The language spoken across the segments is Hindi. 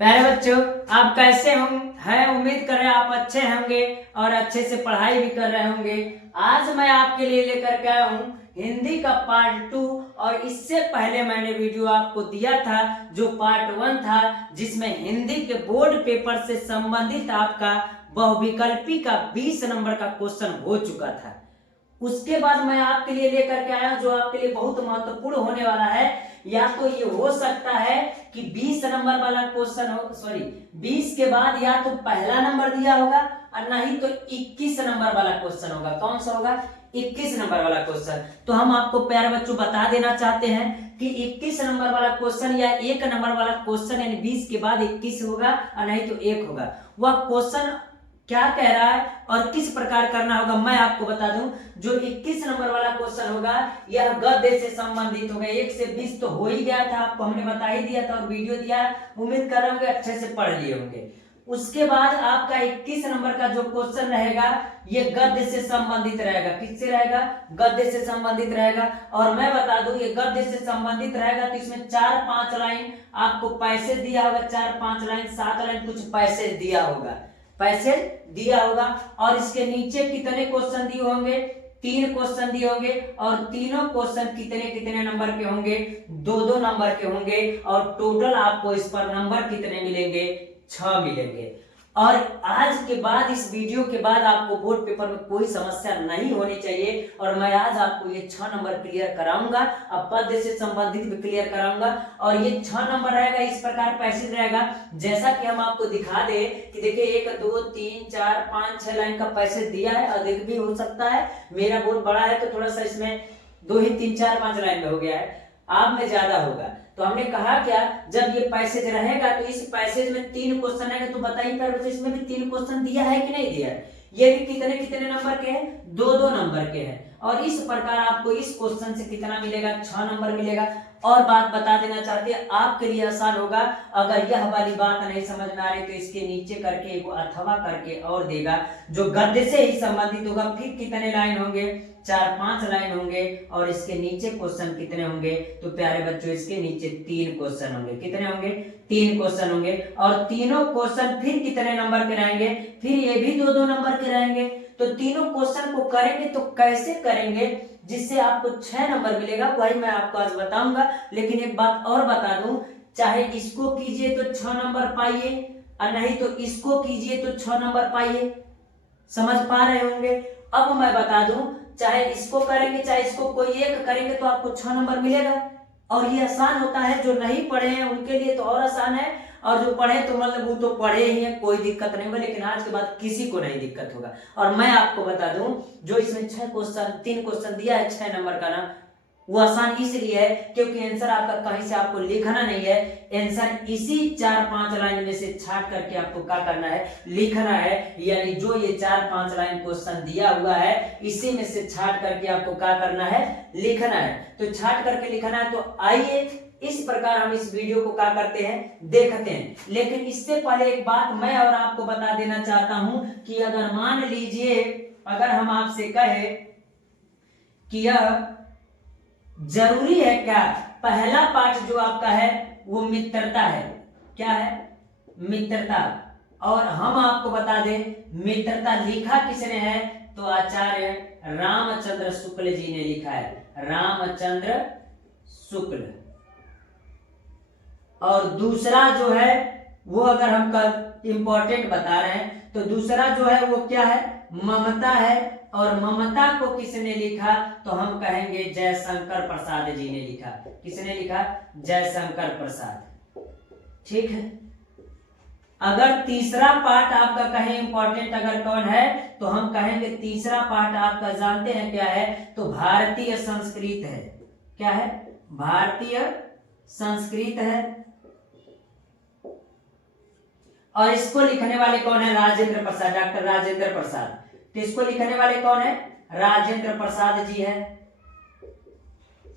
प्यारे बच्चों, आप कैसे हैं? उम्मीद कर रहे हैं आप अच्छे होंगे और अच्छे से पढ़ाई भी कर रहे होंगे। आज मैं आपके लिए लेकर के आया हूँ हिंदी का पार्ट 2। और इससे पहले मैंने वीडियो आपको दिया था जो पार्ट 1 था, जिसमें हिंदी के बोर्ड पेपर से संबंधित आपका बहुविकल्पी का 20 नंबर का क्वेश्चन हो चुका था। उसके बाद मैं आपके लिए लेकर के आया जो आपके लिए बहुत महत्वपूर्ण होने वाला है। या तो ये हो सकता है कि 20 नंबर वाला क्वेश्चन हो, 20 के बाद या तो पहला नंबर दिया होगा और नहीं तो 21 नंबर वाला क्वेश्चन होगा। कौन सा होगा? 21 नंबर वाला क्वेश्चन। तो हम आपको प्यारे बच्चों बता देना चाहते हैं कि 21 नंबर वाला क्वेश्चन या 1 नंबर वाला क्वेश्चन यानी 20 के बाद 21 होगा और नहीं तो 1 होगा। वह क्वेश्चन क्या कह रहा है और किस प्रकार करना होगा मैं आपको बता दूं। जो 21 नंबर वाला क्वेश्चन होगा यह गद्य से संबंधित होगा। 1 से 20 तो हो ही गया था, आपको हमने बता ही दिया था और वीडियो दिया। उम्मीद कर रहे होंगे अच्छे से पढ़ लिए होंगे। उसके बाद आपका 21 नंबर का जो क्वेश्चन रहेगा ये गद्य से संबंधित रहेगा। किससे रहेगा? गद्य से संबंधित रहेगा। और मैं बता दूं ये गद्य से संबंधित रहेगा तो इसमें 4-5 लाइन आपको पैसे दिया होगा, 4-5 लाइन 7 लाइन कुछ पैसे दिया होगा, पैसे दिया होगा। और इसके नीचे कितने क्वेश्चन दिए होंगे? 3 क्वेश्चन दिए होंगे और तीनों क्वेश्चन कितने कितने नंबर के होंगे? 2-2 नंबर के होंगे। और टोटल आपको इस पर नंबर कितने मिलेंगे? 6 मिलेंगे। और आज के बाद इस वीडियो के बाद आपको बोर्ड पेपर में कोई समस्या नहीं होनी चाहिए। और मैं आज आपको ये 6 नंबर क्लियर कराऊंगा, अब पद से संबंधित भी क्लियर कराऊंगा। और ये 6 नंबर रहेगा, इस प्रकार पैसेज रहेगा जैसा कि हम आपको दिखा दे कि देखिए 1 2 3 4 5 6 लाइन का पैसेज दिया है। अधिक भी हो सकता है, मेरा बोर्ड बड़ा है तो थोड़ा सा इसमें 2 ही 3 4 5 लाइन में हो गया है, आप में ज्यादा होगा। तो हमने कहा क्या, जब ये पैसेज रहेगा तो इस पैसेज में 3 क्वेश्चन आएगा। तो बताइए पर इसमें भी 3 क्वेश्चन दिया है कि नहीं दिया है? ये भी कितने कितने नंबर के हैं? 2-2 नंबर के हैं। और इस प्रकार आपको इस क्वेश्चन से कितना मिलेगा? 6 नंबर मिलेगा। और बात बता देना चाहते हैं आपके लिए आसान होगा। अगर यह वाली बात नहीं समझ में आ रही तो इसके नीचे करके अथवा करके और देगा जो गद्य से ही संबंधित होगा। फिर कितने लाइन होंगे? 4-5 लाइन होंगे। और इसके नीचे क्वेश्चन कितने होंगे? तो प्यारे बच्चों इसके नीचे 3 क्वेश्चन होंगे। कितने होंगे? 3 क्वेश्चन होंगे। और तीनों क्वेश्चन फिर कितने नंबर के रहेंगे? फिर ये भी 2-2 नंबर के रहेंगे। तो तीनों क्वेश्चन को करेंगे तो कैसे करेंगे जिससे आपको 6 नंबर मिलेगा, वही मैं आपको आज बताऊंगा। लेकिन एक बात और बता दूं, चाहे इसको कीजिए तो 6 नंबर पाइए और नहीं तो इसको कीजिए तो 6 नंबर पाइए। समझ पा रहे होंगे? अब मैं बता दूं, चाहे इसको करेंगे चाहे इसको कोई एक करेंगे तो आपको 6 नंबर मिलेगा। और ये आसान होता है, जो नहीं पढ़े हैं उनके लिए तो और आसान है, और जो पढ़े तो मतलब वो तो पढ़े ही है, कोई दिक्कत नहीं होगा। लेकिन आज के बाद किसी को नहीं दिक्कत होगा। और मैं आपको बता दूं, जो इसमें 6 क्वेश्चन 3 क्वेश्चन दिया है 6 नंबर का ना, वो आसान इसलिए है क्योंकि आंसर आपका कहीं से आपको लिखना नहीं है। आंसर इसी 4-5 लाइन में से छाट करके आपको क्या करना है? लिखना है। यानी जो ये 4-5 लाइन क्वेश्चन दिया हुआ है इसी में से छाट करके आपको क्या करना है? लिखना है। तो छाट करके लिखना है। तो आइए इस प्रकार हम इस वीडियो को क्या करते हैं? देखते हैं। लेकिन इससे पहले एक बात मैं और आपको बता देना चाहता हूं कि अगर मान लीजिए अगर हम आपसे कहे कि यह जरूरी है क्या, पहला पाठ जो आपका है वो मित्रता है। क्या है? मित्रता। और हम आपको बता दें मित्रता लिखा किसने है? तो आचार्य रामचंद्र शुक्ल जी ने लिखा है। रामचंद्र शुक्ल। और दूसरा जो है वो अगर हम कल इंपॉर्टेंट बता रहे हैं तो दूसरा जो है वो क्या है? ममता है। और ममता को किसने लिखा? तो हम कहेंगे जयशंकर प्रसाद जी ने लिखा। किसने लिखा? जयशंकर प्रसाद। ठीक है। अगर तीसरा पार्ट आपका कहें इंपॉर्टेंट अगर कौन है तो हम कहेंगे तीसरा पार्ट आपका जानते हैं क्या है? तो भारतीय संस्कृत है। क्या है? भारतीय संस्कृत है। और इसको लिखने वाले कौन है? राजेंद्र प्रसाद, डॉक्टर राजेंद्र प्रसाद। तो इसको लिखने वाले कौन है? राजेंद्र प्रसाद जी है।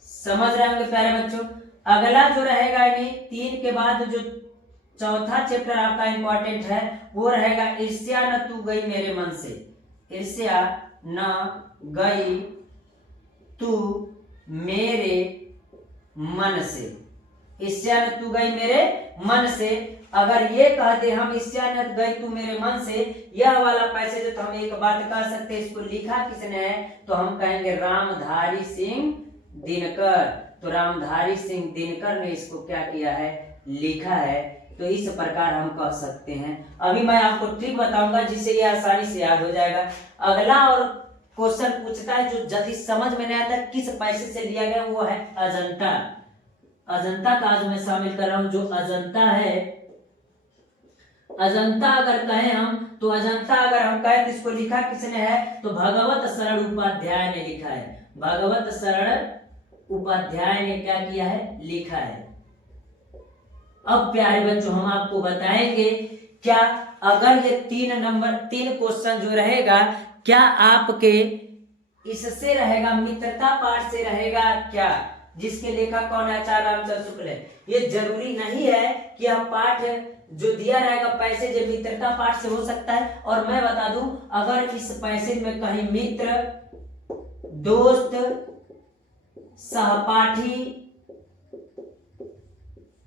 समझ रहे होंगे प्यारे बच्चों। अगला जो रहेगा यानी 3 के बाद जो चौथा चैप्टर आपका इंपॉर्टेंट है वो रहेगा ईर्ष्या न तू गई मेरे मन से। ईर्ष्या न गई तू मेरे मन से। ईर्ष्या न तू गई मेरे मन से। अगर ये कह दे हम ईर्ष्या न गई तू मेरे मन से, यह वाला पैसेज है तो हम एक बात कह सकते हैं, इसको लिखा किसने है तो हम कहेंगे रामधारी सिंह दिनकर। तो रामधारी सिंह दिनकर ने इसको क्या किया है, लिखा है। तो इस प्रकार हम कह सकते हैं। अभी मैं आपको ट्रिक बताऊंगा जिससे ये आसानी से याद हो जाएगा। अगला और क्वेश्चन पूछता है जो जल्दी समझ में नहीं आता किस पैसे से लिया गया, वो है अजंता। अजंता का आज मैं शामिल कर रहा हूं। जो अजंता है, अजंता अगर कहें हम तो अजंता अगर हम कहें तो इसको लिखा किसने है तो भगवत शरण उपाध्याय ने लिखा है। भगवत शरण उपाध्याय ने क्या किया है, लिखा है। अब प्यारे बच्चों हम आपको बताएंगे क्या अगर ये 3 क्वेश्चन जो रहेगा क्या आपके इससे रहेगा, मित्रता पाठ से रहेगा क्या, जिसके लेखक कौन है, आचार्य रामचंद्र शुक्ल है। ये जरूरी नहीं है कि यह पाठ जो दिया रहेगा पैसेज मित्रता पाठ से हो सकता है। और मैं बता दूं अगर इस पैसेज में कहीं मित्र, दोस्त, सहपाठी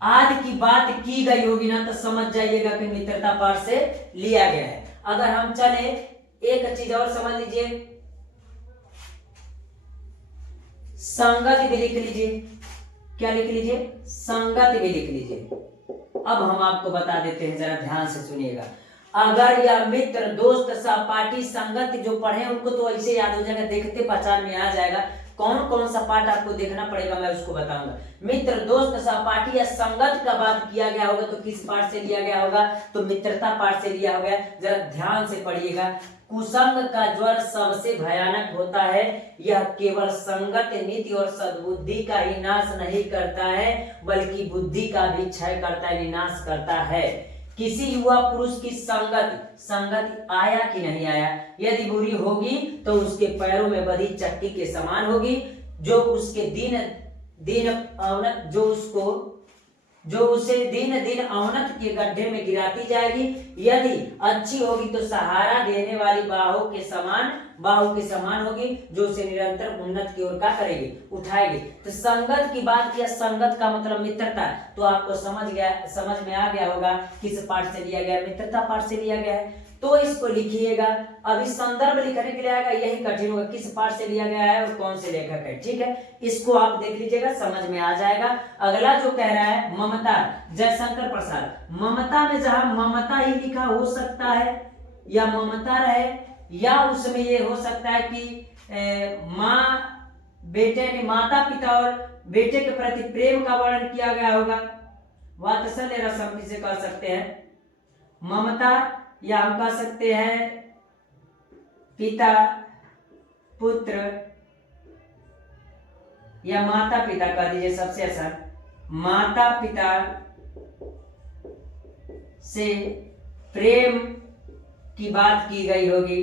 आदि की बात की गई होगी ना तो समझ जाइएगा कि मित्रता पाठ से लिया गया है। अगर हम चले एक चीज और समझ लीजिए, संगत भी लिख लीजिए। क्या लिख लीजिए, संगत भी लिख लीजिए। अब हम आपको बता देते हैं, जरा ध्यान से सुनिएगा। अगर यह मित्र, दोस्त, सहपाठी, संगत जो पढ़े उनको तो ऐसे याद हो जाएगा, देखते पहचान में आ जाएगा। कौन कौन सा पाठ आपको देखना पड़ेगा मैं उसको बताऊंगा। मित्र, दोस्त, सहपाठी या संगत का बात किया गया होगा तो किस पाठ से लिया गया होगा तो मित्रता पाठ से लिया होगा। जरा ध्यान से पढ़िएगा। कुसंग का ज्वर सबसे भयानक होता है, यह केवल संगत नीति और सद्बुद्धि का ही नाश नहीं करता है बल्कि बुद्धि का भी क्षय करता है, विनाश करता है। किसी युवा पुरुष की संगत आया कि नहीं आया, यदि बुरी होगी तो उसके पैरों में बधी चक्की के समान होगी, जो उसके दिन अवनत जो उसे दिन दिन अवनत के गड्ढे में गिराती जाएगी। यदि अच्छी होगी तो सहारा देने वाली बाहों के समान होगी, जो उसे निरंतर उन्नत की ओर क्या करेगी, उठाएगी। तो संगत की बात किया, संगत का मतलब मित्रता। तो आपको समझ में आ गया होगा किस पाठ से लिया गया, मित्रता पाठ से लिया गया है। तो इसको लिखिएगा। अभी संदर्भ लिखने के लिए आएगा, यही कठिन होगा किस पाठ से लिया गया है और कौन से लेखक है। ठीक है, इसको आप देख लीजिएगा, समझ में आ जाएगा। अगला जो कह रहा है ममता, जयशंकर प्रसाद। ममता में जहां ममता ही लिखा हो सकता है या ममता रहे, या उसमें ये हो सकता है कि माता पिता और बेटे के प्रति प्रेम का वर्णन किया गया होगा। वात्सल्य रसम जिसे कह सकते हैं ममता, या हम कह सकते हैं पिता पुत्र, या माता पिता कह दीजिए सबसे आसान। माता पिता से प्रेम की बात की गई होगी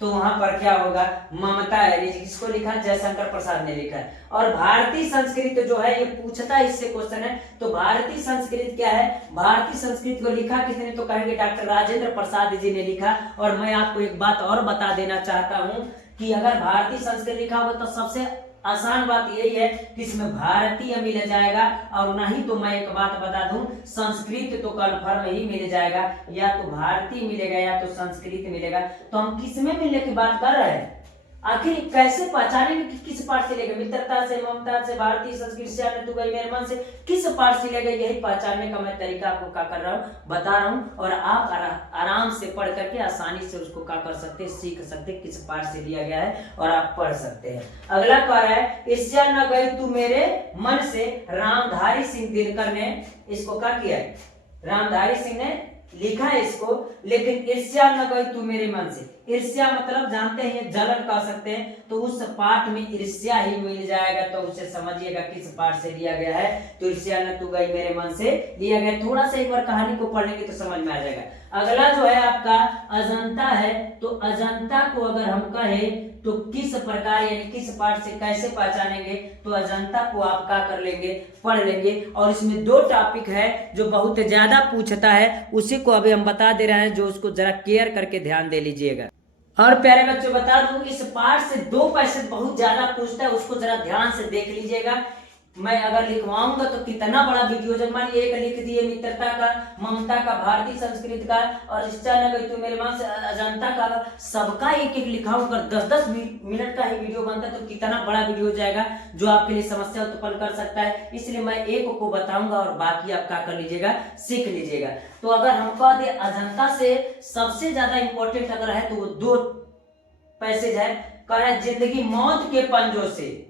तो वहां पर क्या होगा, ममता है। इसको लिखा जयशंकर प्रसाद ने लिखा है। और भारतीय संस्कृत जो है ये पूछता है, इससे क्वेश्चन है। तो भारतीय संस्कृत क्या है, भारतीय संस्कृत को लिखा किसने तो कहेंगे डॉक्टर राजेंद्र प्रसाद जी ने लिखा। और मैं आपको एक बात और बता देना चाहता हूं कि अगर भारतीय संस्कृत लिखा होगा तो सबसे आसान बात यही है कि इसमें भारतीय मिल जाएगा, और नहीं तो मैं एक बात बता दूं संस्कृत तो कन्फर्म ही मिल जाएगा, या तो भारतीय मिलेगा या तो संस्कृत मिलेगा। तो हम किस में मिलने की बात कर रहे हैं, आखिर कैसे पहचानेंगे कि किस पाठ से लेगा, मित्रता से, ममता से, भारतीय संस्कृत से, तू गई मेरे मन से, किस पाठ से लेगा, यही पहचानने का मैं तरीका आपको क्या कर रहा हूँ, बता रहा हूँ। और आप आराम से पढ़ करके आसानी से उसको क्या कर सकते, सीख सकते किस पाठ से लिया गया है और आप पढ़ सकते हैं। अगला कह रहा है ईर्ष्या न गई तू मेरे मन से, रामधारी सिंह दिनकर ने इसको क्या किया है, रामधारी सिंह ने लिखा है इसको। लेकिन ईर्ष्या न गई तू मेरे मन से, ईर्ष्या मतलब जानते हैं जलन कह सकते हैं, तो उस पाठ में ईर्ष्या ही मिल जाएगा। तो उसे समझिएगा किस पाठ से लिया गया है, तो ईर्ष्या न तू गई मेरे मन से लिया गया। थोड़ा सा एक बार कहानी को पढ़ेंगे तो समझ में आ जाएगा। अगला जो है आपका अजंता है, तो अजंता को अगर हम कहें तो किस प्रकार यानी किस पाठ से कैसे पहचानेंगे, तो अजंता को आप क्या कर लेंगे, पढ़ लेंगे। और इसमें 2 टॉपिक है जो बहुत ज्यादा पूछता है, उसी को अभी हम बता दे रहे हैं, जो उसको जरा केयर करके ध्यान दे लीजिएगा। और प्यारे बच्चों बता दूं इस पाठ से 2 पैसे बहुत ज्यादा पूछता है, उसको जरा ध्यान से देख लीजिएगा। मैं अगर लिखवाऊंगा तो कितना बड़ा वीडियो, जब मान एक लिख दिए मित्रता का, ममता का, भारतीय संस्कृति का, और इच्छा न गई तो मेरे मन से अजंता का, सबका एक एक लिखाऊं, अगर 10-10 मिनट का ही वीडियो बनता तो कितना बड़ा वीडियो हो जाएगा जो आपके लिए समस्या उत्पन्न कर सकता है। इसलिए मैं एक को बताऊंगा और बाकी आप क्या कर लीजिएगा, सीख लीजिएगा। तो अगर हम कह दे अजंता से सबसे ज्यादा इंपॉर्टेंट अगर है तो वो 2 पैसेज है। कह रहा है जिंदगी मौत के पंजों से,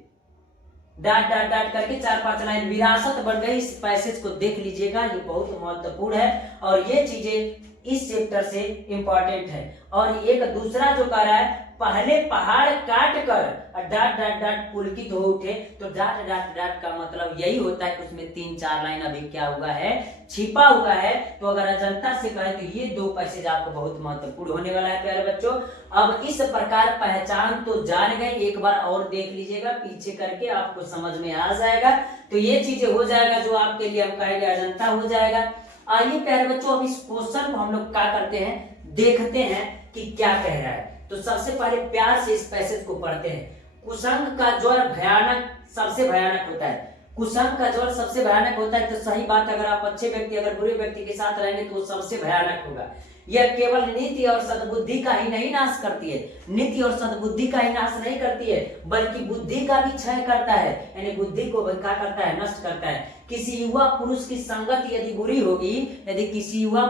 डाट डाट डाट करके 4-5 लाइन, विरासत बन गई। इस पैसेज को देख लीजिएगा, ये बहुत महत्वपूर्ण है और ये चीजें इस चैप्टर से इंपॉर्टेंट है। और एक दूसरा जो कह रहा है, पहले पहाड़ काट कर डाट डाट डाट पुलकित हो उठे, तो डाट डाट डाट का मतलब यही होता है कि उसमें 3-4 लाइन अभी क्या हुआ है, छिपा हुआ है। तो अगर अजंता से कहे तो ये 2 पैसेज आपको बहुत महत्वपूर्ण होने वाला है प्यारे बच्चों। अब इस प्रकार पहचान तो जान गए, एक बार और देख लीजिएगा पीछे करके, आपको समझ में आ जाएगा। तो ये चीजें हो जाएगा जो आपके लिए हम कहेंगे अजंता हो जाएगा। आइए प्यारे बच्चों, अब इस क्वेश्चन को हम लोग क्या करते हैं, देखते हैं कि क्या कह रहा है। तो सबसे पहले प्यार से इस पैसेज को पढ़ते हैं। कुसंग का ज्वर भयानक, सबसे भयानक होता है। कुसंग का ज्वर सबसे भयानक होता है। तो सही बात, अगर आप अच्छे व्यक्ति अगर बुरे व्यक्ति के साथ रहेंगे तो वो सबसे भयानक होगा। यह केवल नीति और सद्बुद्धि का ही नहीं नाश करती है, नीति और सद्बुद्धि का ही नाश नहीं करती है, बल्कि बुद्धि का भी क्षय करता है, यानी बुद्धि को क्या करता है, नष्ट करता है। किसी युवा पुरुष की संगत यदि बुरी होगी, यदि किसी युवा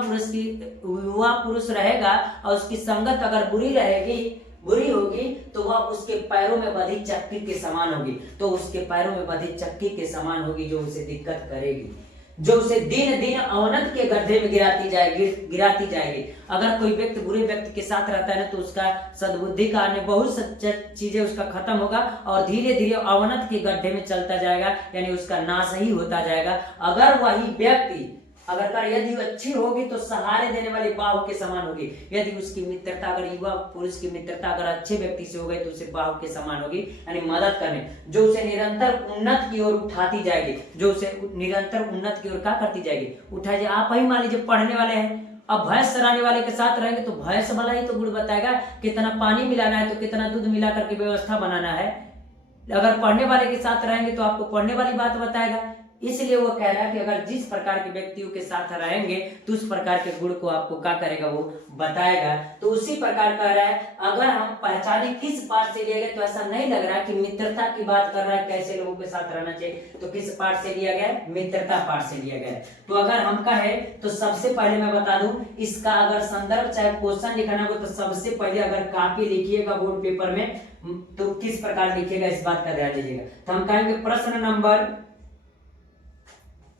पुरुष रहेगा और उसकी संगत अगर बुरी होगी तो वह उसके पैरों में बंधी चक्की के समान होगी, तो उसके पैरों में बंधी चक्की के समान होगी, जो उसे दिक्कत करेगी, जो उसे दिन दिन अवनत के गड्ढे में गिराती जाएगी। अगर कोई व्यक्ति बुरे व्यक्ति के साथ रहता है ना, तो उसका सद्बुद्धि का आने बहुत चीजें उसका खत्म होगा और धीरे धीरे अवनत के गड्ढे में चलता जाएगा, यानी उसका नाश ही होता जाएगा। अगर वही व्यक्ति यदि अच्छी होगी तो सहारे देने वाली बाहु के समान होगी। यदि उसकी मित्रता, अगर युवा पुरुष की मित्रता अगर अच्छे व्यक्ति से हो गई तो उसे बाहु के समान होगी, यानी मदद करने, जो उसे निरंतर उन्नत की ओर उठाती जाएगी, जो उसे निरंतर उन्नत की ओर क्या करती जाएगी, उठा जाए। आप ही मान लीजिए पढ़ने वाले हैं, अब भैंस चराने वाले के साथ रहेंगे तो भैंस वाला ही तो गुड़ बताएगा, कितना पानी मिलाना है तो कितना दूध मिला करके व्यवस्था बनाना है। अगर पढ़ने वाले के साथ रहेंगे तो आपको पढ़ने वाली बात बताएगा। इसलिए वो कह रहा है कि अगर जिस प्रकार के व्यक्तियों के साथ रहेंगे तो उस प्रकार के गुण को आपको क्या करेगा, वो बताएगा। तो उसी प्रकार कह रहा है, अगर हम पहचाने किस पाठ से लिए गए, तो ऐसा नहीं लग रहा कि मित्रता की बात कर रहा है, कैसे लोगों के साथ रहना चाहिए, तो किस पाठ से लिया गया, मित्रता पाठ से लिया गया। तो अगर हम कहे तो सबसे पहले मैं बता दूं, इसका अगर संदर्भ चाहे क्वेश्चन लिखना हो तो सबसे पहले अगर कॉपी लिखिएगा बोर्ड पेपर में तो किस प्रकार लिखिएगा, इस बात का ध्यान दीजिएगा। तो हम कहेंगे प्रश्न नंबर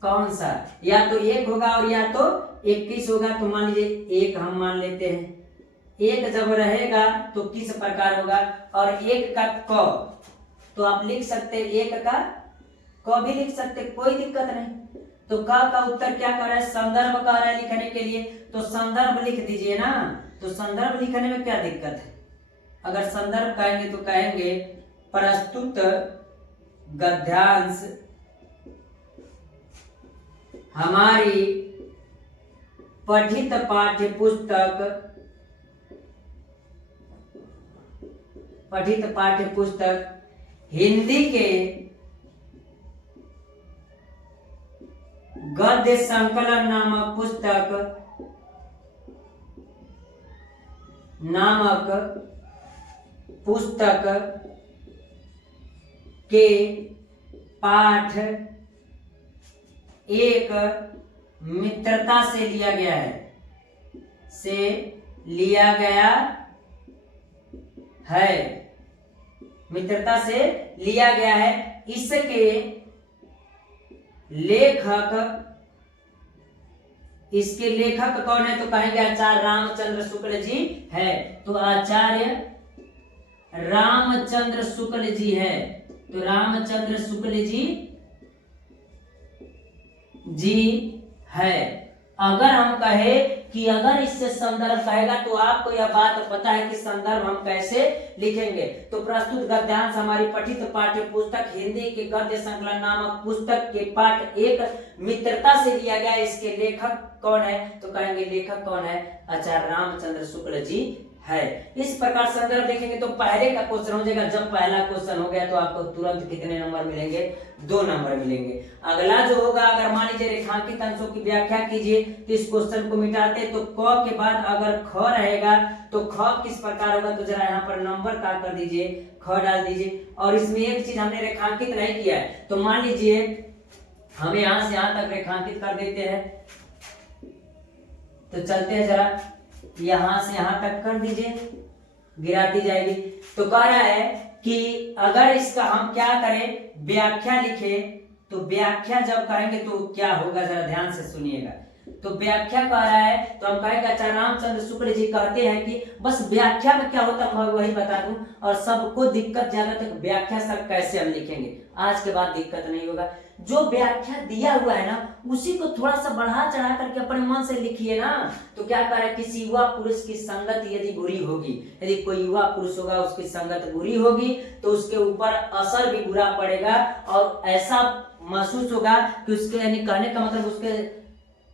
कौन सा, या तो 1 होगा और या तो 21 होगा। तो मान लीजिए 1 हम मान लेते हैं, 1 जब रहेगा तो किस प्रकार होगा, और 1 का क तो आप लिख सकते हैं, 1 का क भी लिख सकते, कोई दिक्कत नहीं। तो क का उत्तर क्या कर रहा है, संदर्भ कह रहा है लिखने के लिए, तो संदर्भ लिख दीजिए ना। तो संदर्भ लिखने में क्या दिक्कत है, अगर संदर्भ कहेंगे तो कहेंगे प्रस्तुत गद्यांश हमारी पठित पाठ्य पुस्तक हिंदी के गद्य संकलन नामक पुस्तक के पाठ 1 मित्रता से लिया गया है, मित्रता से लिया गया है। इसके लेखक कौन है, तो कहेंगे आचार्य रामचंद्र शुक्ल जी है। तो आचार्य रामचंद्र शुक्ल जी है, तो रामचंद्र शुक्ल जी है। अगर हम कहे कि अगर इससे संदर्भ कहेगा तो आपको यह बात पता है कि संदर्भ हम कैसे लिखेंगे। तो प्रस्तुत गद्यांश हमारी पठित पाठ्य पुस्तक हिंदी के गद्य संकलन नामक पुस्तक के पाठ 1 मित्रता से लिया गया। इसके लेखक कौन है, तो कहेंगे लेखक कौन है, आचार्य रामचंद्र शुक्ल जी है। इस प्रकार संदर्भ देखेंगे तो पहले का क्वेश्चन हो जाएगा। जब पहला क्वेश्चन हो गया तो आपको तुरंत कितने नंबर मिलेंगे, 2 नंबर मिलेंगे। अगला जो होगा, अगर मान लीजिए रेखांकित अंशों की व्याख्या कीजिए, तो इस क्वेश्चन को मिटाते तो क के बाद अगर ख रहेगा तो ख किस प्रकार होगा, तो जरा यहाँ पर नंबर का कर दीजिए, ख डाल दीजिए। और इसमें एक चीज हमने रेखांकित नहीं किया है, तो मान लीजिए हमें यहाँ से यहाँ तक रेखांकित कर देते हैं, तो चलते हैं जरा, यहां से यहां तक कर दीजिए, गिराती जाएगी। तो कह रहा है कि अगर इसका हम क्या करें, व्याख्या लिखे, तो व्याख्या जब कहेंगे तो क्या होगा, जरा ध्यान से सुनिएगा। तो व्याख्या कह रहा है, तो हम कहेंगे अच्छा रामचंद्र शुक्ल जी कहते हैं कि बस व्याख्या में क्या होता है मैं वही बता दूं, और सबको दिक्कत ज्यादा तक व्याख्या सर कैसे हम लिखेंगे, आज के बाद दिक्कत नहीं होगा। जो व्याख्या दिया हुआ है ना, उसी को थोड़ा सा बढ़ा चढ़ा करके अपने मन से लिखिए ना। तो क्या कह रहा है, किसी युवा पुरुष की संगत यदि बुरी होगी, यदि कोई युवा पुरुष होगा उसकी संगत बुरी होगी तो उसके ऊपर असर भी बुरा पड़ेगा, और ऐसा महसूस होगा कि उसके, यानी कहने का मतलब उसके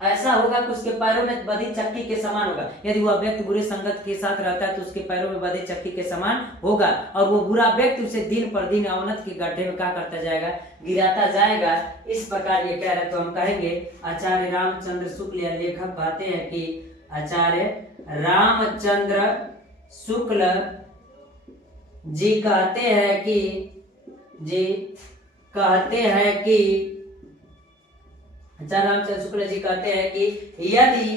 ऐसा होगा कि उसके पैरों में बधी चक्की के समान होगा। यदि वह व्यक्ति बुरे संगत के साथ रहता है तो उसके पैरों में बधी चक्की के समान होगा, और वो बुरा व्यक्ति उसे दिन पर दिन अवनत के गड्ढे में क्या करता जाएगा, गिराता जाएगा। इस प्रकार ये कह रहे, तो हम कहेंगे आचार्य रामचंद्र शुक्ल या लेखक कहते हैं कि आचार्य रामचंद्र शुक्ल जी कहते हैं कि आचार्य रामचंद्र शुक्ल जी कहते हैं कि यदि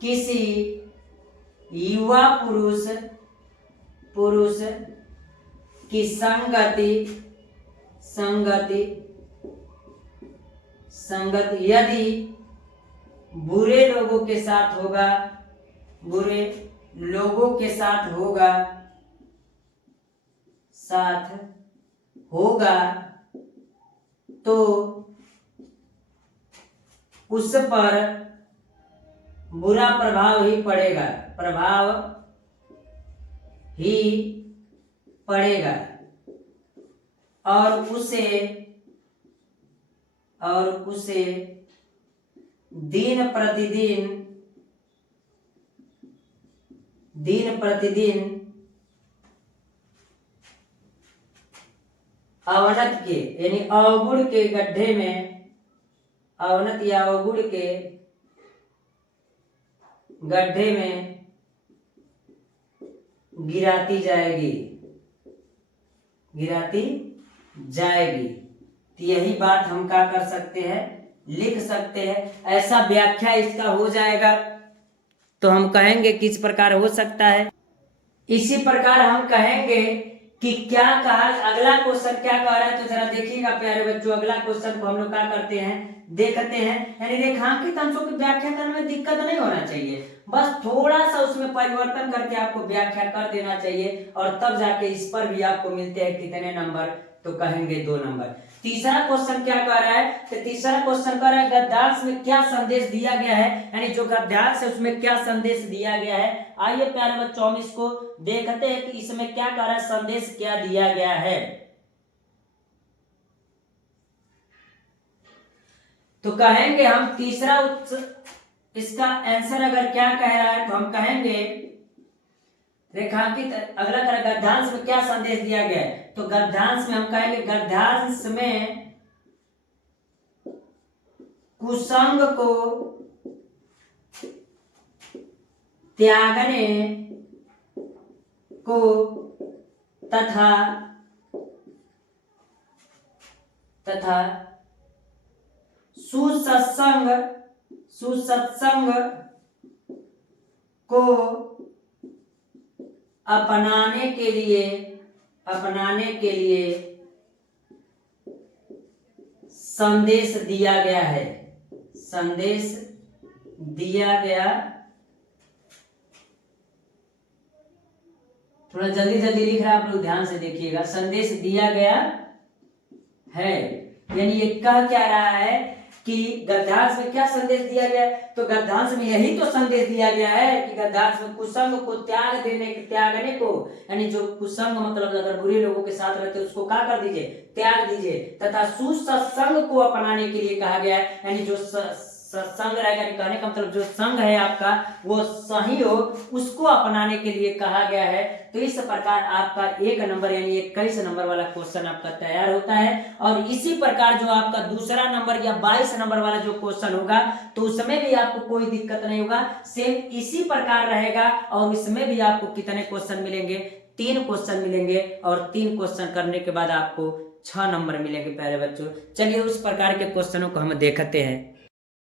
किसी युवा पुरुष की संगति यदि बुरे लोगों के साथ होगा तो उस पर बुरा प्रभाव ही पड़ेगा, और उसे दिन प्रतिदिन अवनत के, यानी अवगुण के गड्ढे में, अवनत या अवगुण के गड्ढे में गिराती जाएगी। तो यही बात हम क्या कर सकते हैं, लिख सकते हैं। ऐसा व्याख्या इसका हो जाएगा, तो हम कहेंगे किस प्रकार हो सकता है। इसी प्रकार हम कहेंगे कि क्या कहा, अगला क्वेश्चन क्या कह रहा है, तो जरा देखिएगा प्यारे बच्चों, अगला क्वेश्चन को हम लोग क्या करते हैं, देखते हैं। यानी रेखांकित अंशों की व्याख्या करने में दिक्कत नहीं होना चाहिए, बस थोड़ा सा उसमें परिवर्तन करके आपको व्याख्या कर देना चाहिए, और तब जाके इस पर भी आपको मिलते हैं कितने नंबर, तो कहेंगे 2 नंबर। तीसरा क्वेश्चन क्या कह रहा है, तो तीसरा क्वेश्चन कह रहा है गद्यांश में क्या संदेश दिया गया है, यानी जो गद्यांश है उसमें क्या संदेश दिया गया है। आइए प्यारे बच्चों हम इसको देखते हैं कि इसमें क्या कह रहा है, संदेश क्या दिया गया है। तो कहेंगे हम तीसरा इसका आंसर अगर क्या कह रहा है, तो हम कहेंगे रेखांकित, अगला कह रहा है गद्यांश में क्या संदेश दिया गया है, तो गद्यांश में हम कहेंगे गद्यांश में कुसंग को त्यागने को तथा सुसत्संग को अपनाने के लिए संदेश दिया गया। थोड़ा जल्दी लिख रहा है, आप लोग ध्यान से देखिएगा। संदेश दिया गया है, यानी ये कह क्या रहा है कि गद्यांश में क्या संदेश दिया गया है, तो गद्यांश में यही तो संदेश दिया गया है कि गद्यांश में कुसंग को त्यागने को, यानी जो कुसंग मतलब अगर बुरे लोगों के साथ रहते उसको क्या कर दीजिए, त्याग दीजिए, तथा सुसत्संग को अपनाने के लिए कहा गया है, यानी जो संग रहेगा, कहने का मतलब जो संग है आपका वो सही हो, उसको अपनाने के लिए कहा गया है। तो इस प्रकार आपका 1 नंबर यानी 21 नंबर वाला क्वेश्चन आपका तैयार होता है। और इसी प्रकार जो आपका दूसरा नंबर या 22 नंबर वाला जो क्वेश्चन होगा तो उसमें भी आपको कोई दिक्कत नहीं होगा, सेम इसी प्रकार रहेगा। और इसमें भी आपको कितने क्वेश्चन मिलेंगे, 3 क्वेश्चन मिलेंगे। और 3 क्वेश्चन करने के बाद आपको 6 नंबर मिलेंगे प्यारे बच्चों। चलिए उस प्रकार के क्वेश्चनों को हम देखते हैं।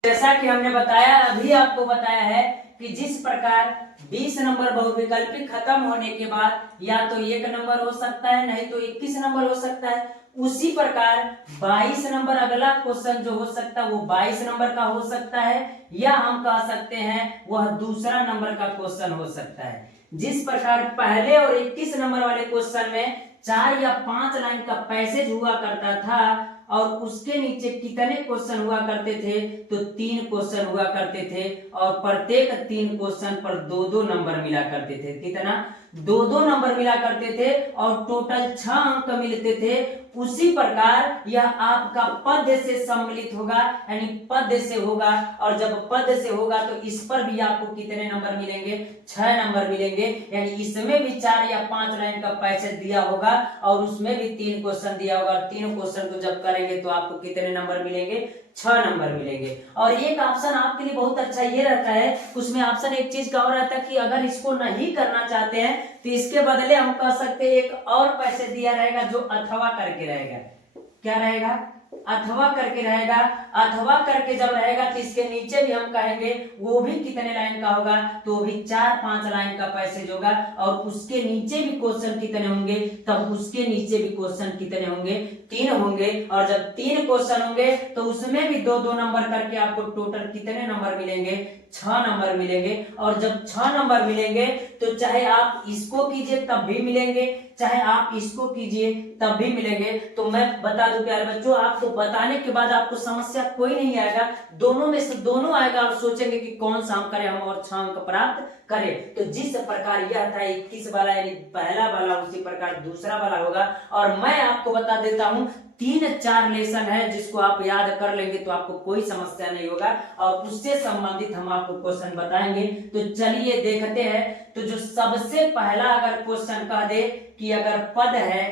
जैसा कि हमने बताया, अभी आपको बताया है कि जिस प्रकार 20 नंबर बहुविकल्पी खत्म होने के बाद या तो 1 नंबर हो सकता है, नहीं तो 21 नंबर हो सकता है, उसी प्रकार 22 नंबर अगला क्वेश्चन जो हो सकता है वो 22 नंबर का हो सकता है, या हम कह सकते हैं वह दूसरा नंबर का क्वेश्चन हो सकता है। जिस प्रकार पहले और 21 नंबर वाले क्वेश्चन में 4 या 5 लाइन का पैसेज हुआ करता था और उसके नीचे कितने क्वेश्चन हुआ करते थे, तो 3 क्वेश्चन हुआ करते थे। और प्रत्येक 3 क्वेश्चन पर 2-2 नंबर मिला करते थे। कितना, 2-2 नंबर मिला करते थे और टोटल 6 अंक मिलते थे। उसी प्रकार यह आपका पद से सम्मिलित होगा, यानी पद से होगा। और जब पद से होगा तो इस पर भी आपको कितने नंबर मिलेंगे, 6 नंबर मिलेंगे। यानी इसमें भी 4 या 5 लाइन का पैसेज दिया होगा और उसमें भी 3 क्वेश्चन दिया होगा। और 3 क्वेश्चन को जब करेंगे तो आपको कितने नंबर मिलेंगे, 6 नंबर मिलेंगे। और एक ऑप्शन आपके लिए बहुत अच्छा ये रहता है, उसमें ऑप्शन एक चीज का और रहता है कि अगर इसको नहीं करना चाहते हैं तो इसके बदले हम कह सकते हैं एक और पैसे दिया रहेगा जो अथवा करके रहेगा। क्या रहेगा, अथवा करके रहेगा। अथवा करके जब रहेगा तो इसके नीचे भी हम कहेंगे वो भी कितने लाइन का होगा, तो भी 4-5 लाइन का पैसेज होगा। और उसके नीचे भी क्वेश्चन कितने होंगे, तब उसके नीचे भी क्वेश्चन कितने होंगे, 3 होंगे। और जब 3 क्वेश्चन होंगे तो उसमें भी 2-2 नंबर करके आपको टोटल कितने नंबर मिलेंगे, 6 नंबर मिलेंगे। और जब 6 नंबर मिलेंगे तो चाहे आप इसको कीजिए तब भी मिलेंगे, चाहे आप इसको कीजिए तब भी मिलेंगे। तो मैं बता दूं प्यारे बच्चों, आपको बताने के बाद आपको समस्या कोई नहीं आएगा, दोनों में से दोनों आएगा। आप सोचेंगे कि कौन सा हम करें, हम और 6 अंक प्राप्त करें। तो जिस प्रकार यह था 21 वाला यानी पहला वाला, उसी प्रकार दूसरा वाला होगा। और मैं आपको बता देता हूं 3-4 लेसन है जिसको आप याद कर लेंगे तो आपको कोई समस्या नहीं होगा। और उससे संबंधित हम आपको क्वेश्चन बताएंगे। तो चलिए देखते हैं। तो जो सबसे पहला अगर क्वेश्चन कह दे कि अगर पद है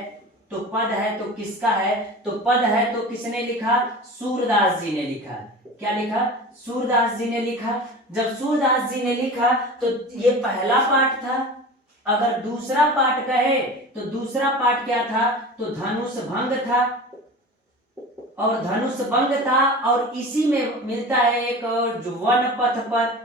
तो पद है तो किसका है, तो पद है तो किसने लिखा, सूरदास जी ने लिखा। क्या लिखा, सूरदास जी ने लिखा। जब सूरदास जी ने लिखा तो ये पहला पाठ था। अगर दूसरा पाठ कहे तो दूसरा पाठ क्या था, तो धनुष भंग था। और धनुष भंग था और इसी में मिलता है एक और जो वन पथ पर,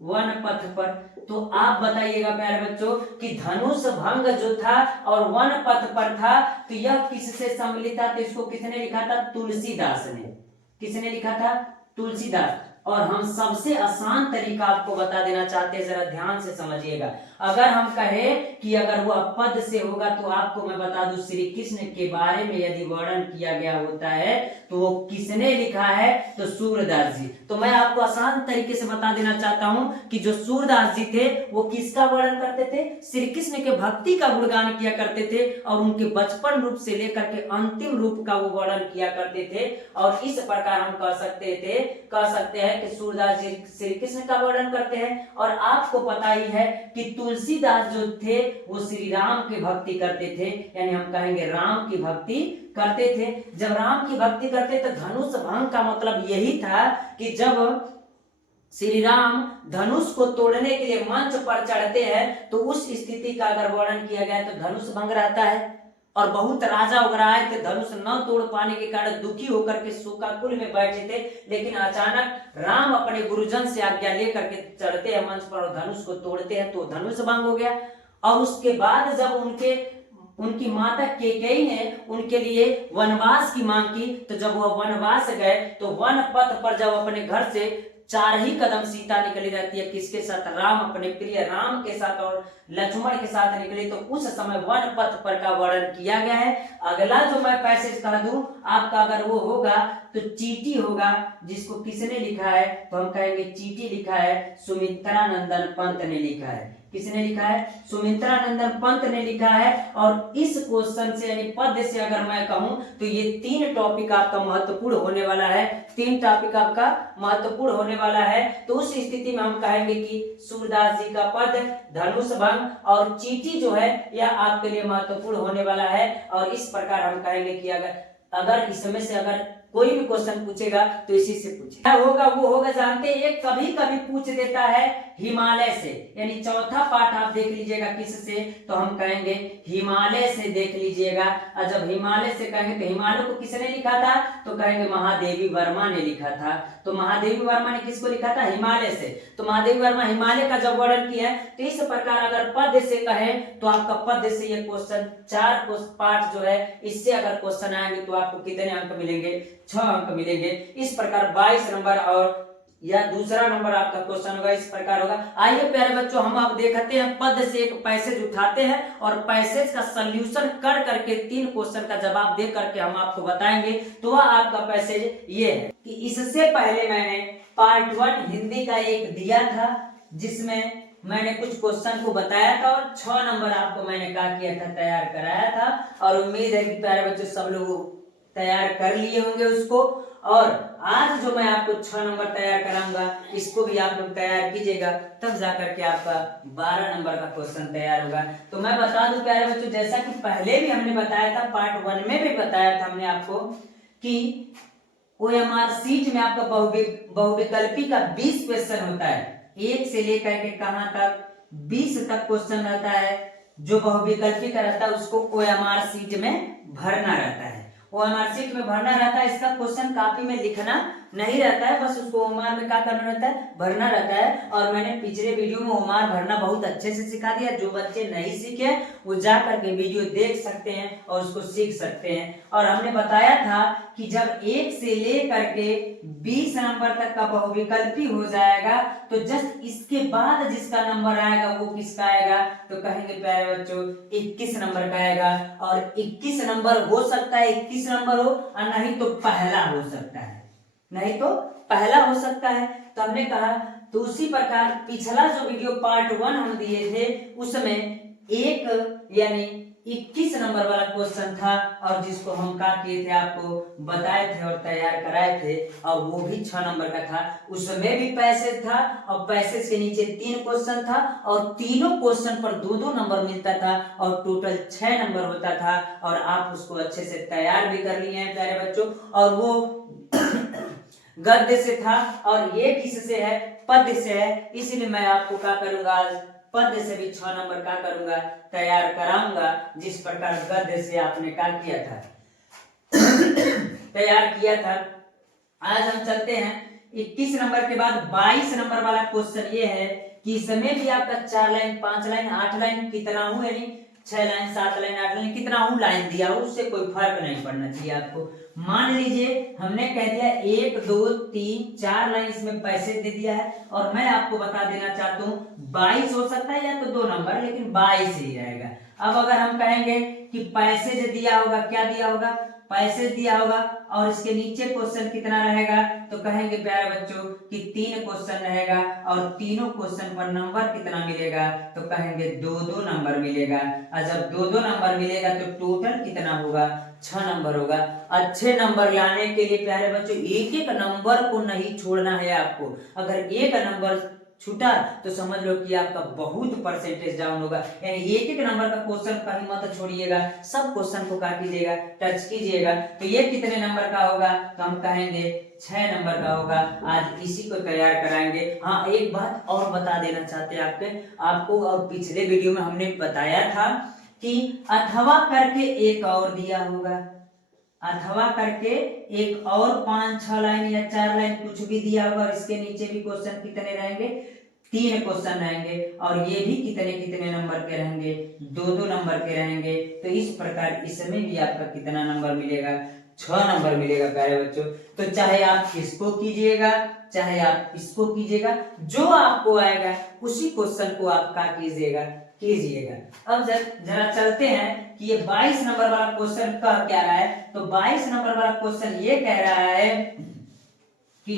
वन पथ पर। तो आप बताइएगा प्यारे बच्चों कि धनुष भंग जो था और वन पथ पर था तो यह किससे सम्मिलित था, तो इसको किसने लिखा था, तुलसीदास ने। किसने लिखा था, तुलसीदास। और हम सबसे आसान तरीका आपको बता देना चाहते हैं, जरा ध्यान से समझिएगा। अगर हम कहें कि अगर वह पद से होगा तो आपको मैं बता दूं श्री कृष्ण के बारे में यदि वर्णन किया गया होता है तो वो किसने लिखा है, तो सूरदास जी। तो मैं आपको आसान तरीके से बता देना चाहता हूं कि जो सूरदास जी थे वो किसका वर्णन करते थे, श्री कृष्ण के भक्ति का गुणगान किया करते थे। और उनके बचपन रूप से लेकर के अंतिम रूप का वो वर्णन किया करते थे। और इस प्रकार हम कह सकते हैं कि सूरदास जी श्री कृष्ण का वर्णन करते हैं। और आपको पता ही है कि तुलसीदास जो थे वो श्री राम की भक्ति करते थे, यानी हम कहेंगे राम की भक्ति करते थे। जब राम की भक्ति करते तो धनुष भंग का मतलब यही था कि जब श्री राम धनुष को तोड़ने के लिए मंच पर चढ़ते हैं तो उस स्थिति का अगर वर्णन किया गया तो धनुष भंग रहता है। और बहुत राजा वगैरह आए थे, धनुष न तोड़ पाने के कारण दुखी होकर के शोकाकुल में बैठे थे। लेकिन अचानक राम अपने गुरुजन से आज्ञा लेकर के चढ़ते हैं मंच पर और धनुष को तोड़ते हैं तो धनुष भंग हो गया। और उसके बाद जब उनकी माता केकई ने उनके लिए वनवास की मांग की तो जब वह वनवास गए तो वन पथ पर जब अपने घर से 4 ही कदम सीता निकली रहती है, किसके साथ, राम, अपने प्रिय राम के साथ और लक्ष्मण के साथ निकली। तो उस समय वन पथ पर का वर्णन किया गया है। अगला जो मैं पैसेज कह दूं आपका, अगर वो होगा तो चीटी होगा, जिसको किसने लिखा है, तो हम कहेंगे चीटी लिखा है, सुमित्रा नंदन पंत ने लिखा है। किसने लिखा है? सुमित्रा नंदन पंत ने लिखा है। और इस क्वेश्चन से यानी पद्य से अगर मैं कहूं तो ये 3 टॉपिक आपका महत्वपूर्ण होने वाला है, 3 टॉपिक आपका महत्वपूर्ण होने वाला है। तो उस स्थिति में हम कहेंगे कि सूरदास जी का पद्य, धनुष भंग और चींटी जो है यह आपके लिए महत्वपूर्ण होने वाला है। और इस प्रकार हम कहेंगे कि अगर इसमें से अगर कोई भी क्वेश्चन पूछेगा तो इसी से पूछेगा। होगा वो होगा जानते हैं, एक कभी कभी पूछ देता है हिमालय से, यानी चौथा पाठ आप देख लीजिएगा किससे, तो हम कहेंगे हिमालय से देख लीजिएगा। और जब हिमालय से कहेंगे तो हिमालय को किसने लिखा था? तो कहेंगे महादेवी वर्मा ने लिखा था। तो महादेवी वर्मा ने किसको लिखा था? हिमालय से। तो महादेवी वर्मा हिमालय का जब वर्णन किया है तो इस प्रकार अगर पद्य से कहें तो आपका पद्य से ये क्वेश्चन 4 पार्ट जो है इससे अगर क्वेश्चन आएंगे तो आपको कितने अंक मिलेंगे? 6 अंक मिलेंगे। इस प्रकार 22 नंबर और या दूसरा नंबर आपका क्वेश्चन होगा, इस प्रकार होगा। आइए प्यारे बच्चों, हम आप देखते हैं पद से एक पैसेज उठाते हैं और पैसेज का सॉल्यूशन कर करके 3 क्वेश्चन का जवाब दे करके हम आपको बताएंगे। तो वह आपका पैसेज ये है कि इससे पहले मैंने पार्ट 1 हिंदी का एक दिया था जिसमें मैंने कुछ क्वेश्चन को बताया था और 6 नंबर आपको मैंने क्या किया था? तैयार कराया था। और उम्मीद है कि प्यारे बच्चों सब लोग तैयार कर लिए होंगे उसको। और आज जो मैं आपको 6 नंबर तैयार कराऊंगा इसको भी आप लोग तैयार कीजिएगा, तब जाकर के आपका 12 नंबर का क्वेश्चन तैयार होगा। तो मैं बता दूं प्यारे बच्चों, जैसा कि पहले भी हमने बताया था, पार्ट 1 में भी बताया था हमने आपको कि OMR सीट में आपका बहुविकल्पी का 20 क्वेश्चन होता है। 1 से लेकर के कहां तक? 20 तक क्वेश्चन रहता है। जो बहुविकल्पी का रहता है उसको OMR सीट में भरना रहता है। OMR सीट में भरना रहता है। इसका क्वेश्चन कॉपी में लिखना नहीं रहता है, बस उसको OMR में क्या करना रहता है? भरना रहता है। और मैंने पिछले वीडियो में OMR भरना बहुत अच्छे से सिखा दिया। जो बच्चे नहीं सीखे वो जा करके वीडियो देख सकते हैं और उसको सीख सकते हैं। और हमने बताया था कि जब 1 से लेकर के 20 नंबर तक का बहुविकल्पी हो जाएगा तो जस्ट इसके बाद जिसका नंबर आएगा वो किसका आएगा? तो कहेंगे प्यारे बच्चों 21 नंबर का आएगा। और 21 नंबर हो सकता है 21 नंबर हो और नहीं तो पहला हो सकता है, नहीं तो पहला हो सकता है। तो हमने कहा तो उसी प्रकार पिछला जो वीडियो पार्ट 1 हम दिए थे उसमें एक यानी 21 नंबर वाला क्वेश्चन था और जिसको हम क्या किए थे? आपको बताए थे और तैयार कराए थे। और वो भी 6 नंबर का था। उसमें भी पैसेज था और पैसेज के नीचे 3 क्वेश्चन था और तीनों क्वेश्चन पर 2-2 नंबर मिलता था और टोटल 6 नंबर होता था। और आप उसको अच्छे से तैयार भी कर लिए हैं प्यारे बच्चों। और वो गद्य से था और ये किससे है? पद्य से है। इसलिए मैं आपको क्या करूंगा? आज पद्य से भी 6 नंबर का करूंगा तैयार कराऊंगा, जिस प्रकार गद्य से आपने क्या किया था? तैयार किया था। आज हम चलते हैं 21 नंबर के बाद 22 नंबर वाला क्वेश्चन ये है कि इसमें भी आपका 4 लाइन 5 लाइन 8 लाइन कितना हूं, यानी 6 लाइन 7 लाइन 8 लाइन कितना हूं लाइन दिया हो, उससे कोई फर्क नहीं पड़ना चाहिए आपको। मान लीजिए हमने कह दिया 1 2 3 4 लाइन इसमें पैसे दे दिया है और मैं आपको बता देना चाहता हूँ 22 हो सकता है या तो 2 नंबर, लेकिन 22 ही रहेगा। अब अगर हम कहेंगे कि पैसेज दिया होगा, क्या दिया होगा? पैसेज दिया होगा और इसके नीचे क्वेश्चन कितना रहेगा? तो कहेंगे प्यारे बच्चों कि 3 क्वेश्चन रहेगा और तीनों क्वेश्चन पर नंबर कितना मिलेगा? तो कहेंगे 2-2 नंबर मिलेगा। और जब 2-2 नंबर मिलेगा तो टोटल कितना होगा? 6 नंबर होगा। अच्छे नंबर लाने के लिए प्यारे बच्चों एक एक नंबर को नहीं छोड़ना है आपको। अगर एक नंबर छूटा तो समझ लो कि आपका बहुत परसेंटेज डाउन होगा। यानी एक एक नंबर का क्वेश्चन कहीं मत छोड़िएगा, सब क्वेश्चन को काटिएगा, टच कीजिएगा। तो ये कितने नंबर का होगा? तो हम कहेंगे 6 नंबर का होगा। आज इसी को तैयार कराएंगे। हाँ, एक बात और बता देना चाहते हैं आपको और पिछले वीडियो में हमने बताया था कि अथवा करके एक और दिया होगा, अथवा करके एक और 5-6 लाइन या 4 लाइन कुछ भी दिया होगा और इसके नीचे भी क्वेश्चन कितने रहेंगे? 3 क्वेश्चन रहेंगे और ये भी कितने कितने नंबर के रहेंगे? 2-2 नंबर के रहेंगे। तो इस प्रकार इसमें भी आपका कितना नंबर मिलेगा? 6 नंबर मिलेगा प्यारे बच्चों। तो चाहे आप इसको कीजिएगा चाहे आप इसको कीजिएगा, जो आपको आएगा उसी क्वेश्चन को आप क्या कीजिएगा? अब जरा चलते हैं कि ये 22 नंबर वाला क्वेश्चन कह क्या रहा है। तो 22 नंबर वाला क्वेश्चन ये कह रहा है कि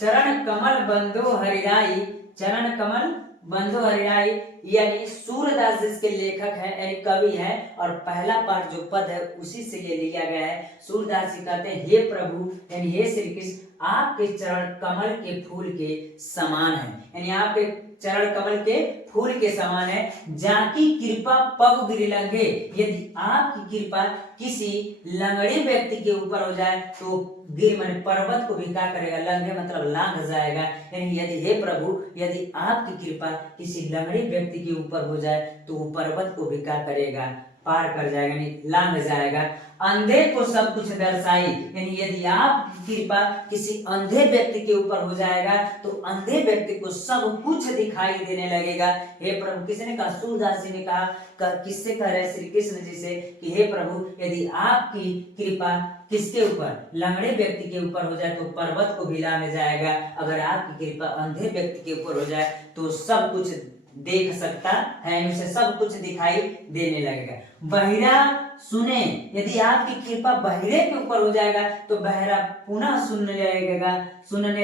चरण कमल बंदो हरिराई, चरण कमल बंधु हरिराई यानी सूरदास जिसके लेखक है यानी कवि है, और पहला पाठ जो पद है उसी से ये लिया गया है। सूरदास जी कहते हैं, हे प्रभु यानी हे श्री कृष्ण, आपके चरण कमल के फूल के समान है, यानी आपके चरण कमल के फूल के समान है। जाकी कृपा पग गिरलंघे, यदि आपकी कृपा किसी लंगड़े व्यक्ति के ऊपर हो जाए तो गिर माने पर्वत को भी क्या करेगा, लंघे मतलब लांघ जाएगा। यानी यदि हे प्रभु यदि आपकी कृपा किसी लंगड़े व्यक्ति के ऊपर हो जाए तो वो पर्वत को भी क्या करेगा, पार कर जाएगा, यानी लांघ जाएगा। अंधे को सब कुछ दर्शाई, यानी यदि आपकी कृपा किसी अंधे व्यक्ति के ऊपर हो जाएगा तो अंधे व्यक्ति को सब कुछ दिखाई देने लगेगा। हे प्रभु, किसने कहा, सूरदास जी ने कहा, किससे कह रहे श्री कृष्ण जी से कि हे प्रभु यदि आपकी कृपा किसके ऊपर, लंगड़े व्यक्ति के ऊपर हो जाए तो पर्वत को भी लांघ जाएगा। अगर आपकी कृपा अंधे व्यक्ति के ऊपर हो जाए तो सब कुछ देख सकता है, उसे सब कुछ दिखाई देने लगेगा। बहिरा सुने, यदि आपकी कृपा बहिरे के ऊपर हो जाएगा तो बहरा पुनः सुनने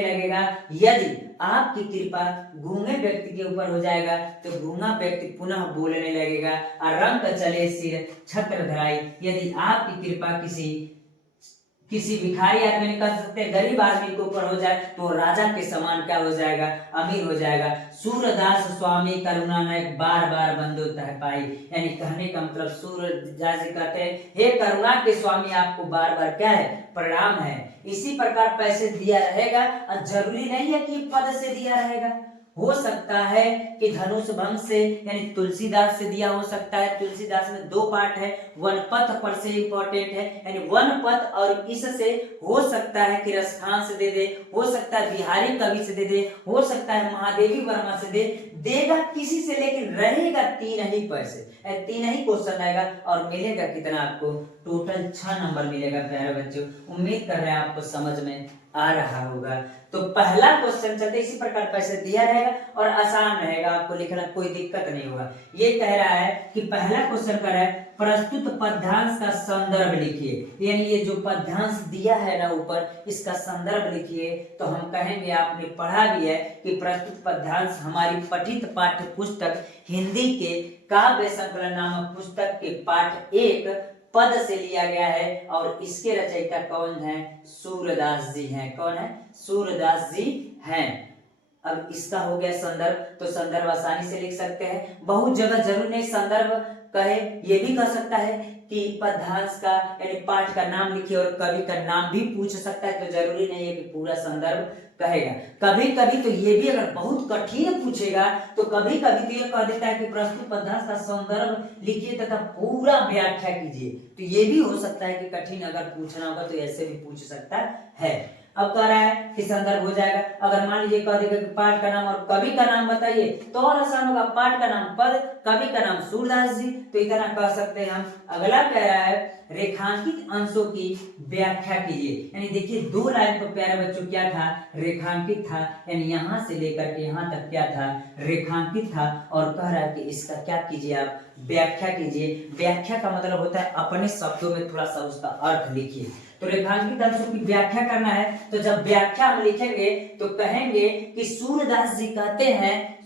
लगेगा। यदि आपकी कृपा गूंगे व्यक्ति के ऊपर हो जाएगा तो गूंगा व्यक्ति पुनः बोलने लगेगा। और रंग चले सिर छत्र धराई, यदि आपकी कृपा किसी भिखारी आदमी ने कह सकते हैं गरीब आदमी के ऊपर हो जाए तो राजा के समान क्या हो जाएगा, अमीर हो जाएगा। सूरदास स्वामी करुणा नायक बार बार बंदो तह पाई, यानी कहने का मतलब सूरदास जी कहते हैं, हे करुणा के स्वामी आपको बार बार क्या है, प्रणाम है। इसी प्रकार पैसे दिया रहेगा और जरूरी नहीं है कि पद से दिया रहेगा, हो सकता है कि धनुष भंग से यानी तुलसीदास से दिया हो सकता है। तुलसीदास में 2 पाठ है, वन पथ पर से इंपॉर्टेंट है, यानी वन पथ और इससे हो सकता है कि रसखान से दे दे, हो सकता है बिहारी कवि से दे दे, हो सकता है महादेवी वर्मा से देगा किसी से, लेकिन रहेगा 3 ही पैसे, 3 ही क्वेश्चन आएगा और मिलेगा कितना आपको, टोटल 6 नंबर मिलेगा। प्यारे बच्चों, उम्मीद कर रहे हैं आपको समझ में आ रहा होगा। तो पहला क्वेश्चन चलते इसी प्रकार पैसे दिया रहेगा और आसान रहेगा, आपको लिखना कोई दिक्कत नहीं होगा। ये कह रहा है कि पहला क्वेश्चन कर रहा है प्रस्तुत पद्यांश का संदर्भ लिखिए, यानी ये जो पद्यांश दिया है ना ऊपर इसका संदर्भ लिखिए। तो हम कहेंगे, आपने पढ़ा भी है कि प्रस्तुत पद्यांश हमारी पठित पाठ्य पुस्तक हिंदी के काव्य संकलन नामक पुस्तक के पाठ 1 पद से लिया गया है और इसके रचयिता कौन है, सूरदास जी हैं। कौन है, सूरदास जी हैं। अब इसका हो गया संदर्भ, तो संदर्भ आसानी से लिख सकते हैं। बहुत जगह जरूर नहीं संदर्भ कहे, ये भी कह सकता है कि पद्यांश का यानी पाठ का नाम लिखिए और कवि का नाम भी पूछ सकता है, तो जरूरी नहीं है कि पूरा संदर्भ कहेगा। कभी कभी तो ये भी अगर बहुत कठिन पूछेगा तो कभी कभी तो ये कह देता है कि प्रस्तुत पद्यांश का संदर्भ लिखिए तथा पूरा व्याख्या कीजिए, तो ये भी हो सकता है कि कठिन अगर पूछना होगा तो ऐसे भी पूछ सकता है। अब कह रहा है कि संदर्भ हो जाएगा, अगर मान लीजिए कह देगा कि पाठ का नाम और कवि का नाम बताइए तो और आसान होगा, पाठ का नाम पद, कवि का नाम सूरदास जी, तो इतना कह सकते हैं हम। अगला कह रहा है रेखांकित अंशों की व्याख्या कीजिए, यानी देखिए 2 लाइन पर प्यारे बच्चों क्या था, रेखांकित था, यानी यहाँ से लेकर के यहाँ तक क्या था, रेखांकित था। और कह रहा है कि इसका क्या कीजिए, आप व्याख्या कीजिए। व्याख्या का मतलब होता है अपने शब्दों में थोड़ा सा उसका अर्थ लिखिए। तो रेखांकित अंशों की व्याख्या करना है, तो जब व्याख्या हम लिखेंगे तो कहेंगे कि सूरदास जी कहते हैं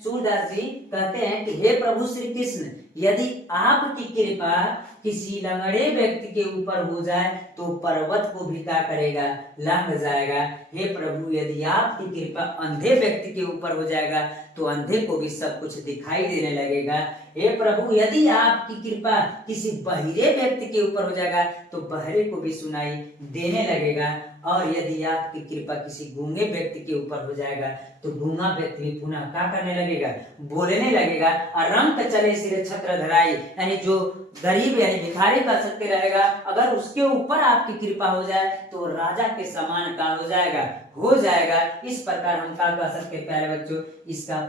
कि हे प्रभु श्री कृष्ण, यदि आपकी कृपा किसी लंगड़े व्यक्ति के ऊपर हो जाए तो पर्वत को भी क्या करेगा, लांघ जाएगा। हे प्रभु यदि आपकी कृपा अंधे व्यक्ति के ऊपर हो जाएगा तो अंधे को भी सब कुछ दिखाई देने लगेगा। हे प्रभु यदि आपकी कृपा किसी बहिरे व्यक्ति के ऊपर हो जाएगा तो बहरे को भी सुनाई देने लगेगा। और यदि आपकी कृपा किसी गूंगे व्यक्ति के ऊपर हो जाएगा तो गूंगा व्यक्ति भी पुनः क्या करने लगेगा, बोलने लगेगा। और रंग चले सिर छत्र धराई, यानी जो गरीब यानी भिखारी कर सकते रहेगा, अगर उसके ऊपर आपकी कृपा हो जाए तो राजा के समान का हो जाएगा। इस प्रकार हम क्या कह सकते हैं प्यारे बच्चों, इसका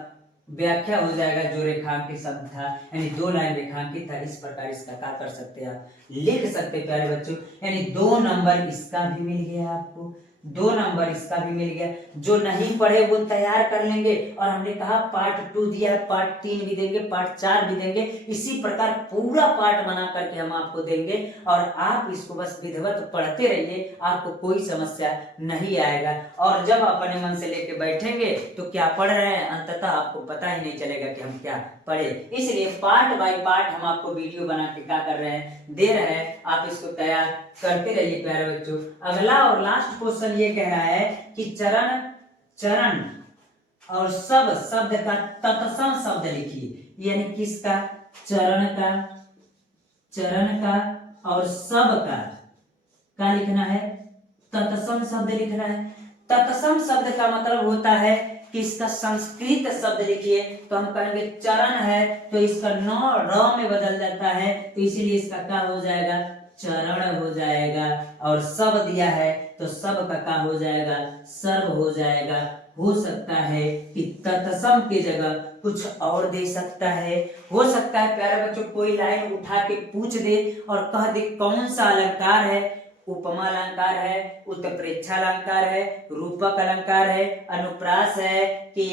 व्याख्या हो जाएगा। जो रेखांकित शब्द था यानी 2 लाइन रेखांकित था, इस प्रकार इसका क्या कर सकते हैं, आप लिख सकते हैं प्यारे बच्चों, यानी 2 नंबर इसका भी मिल गया आपको। 2 नंबर इसका भी मिल गया। जो नहीं पढ़े वो तैयार कर लेंगे, और हमने कहा पार्ट 2 दिया है, पार्ट 3 भी देंगे, पार्ट 4 भी देंगे, इसी प्रकार पूरा पार्ट बना करके हम आपको देंगे, और आप इसको बस विधिवत पढ़ते रहिए, आपको कोई समस्या नहीं आएगा। और जब अपने मन से लेके बैठेंगे तो क्या पढ़ रहे हैं अंततः आपको पता ही नहीं चलेगा कि हम क्या पढ़े। इसलिए पार्ट बाय पार्ट हम आपको वीडियो बना के क्या कर रहे हैं, दे रहे हैं, आप इसको तैयार करते रहिए प्यारे बच्चों। अगला और लास्ट क्वेश्चन ये कह रहा है कि चरण और सब शब्द का तत्सम शब्द लिखिए, यानी किसका, चरण का और सब का लिखना है, तत्सम शब्द लिखना है। तत्सम शब्द का मतलब होता है कि इसका संस्कृत शब्द लिखिए, तो हम कहेंगे चरण है तो इसका न र में बदल जाता है, तो इसीलिए इसका क्या हो जाएगा, चरण हो जाएगा। और सब दिया है तो सब का क्या हो जाएगा, सर्व हो जाएगा। हो सकता है कि तत्सम की जगह कुछ और दे सकता है, हो सकता है प्यारे बच्चों कोई लाइन उठा के पूछ दे और कह दे कौन सा अलंकार है, उपमा अलंकार है, उत्प्रेक्षा अलंकार है, रूपक अलंकार है, अनुप्रास है कि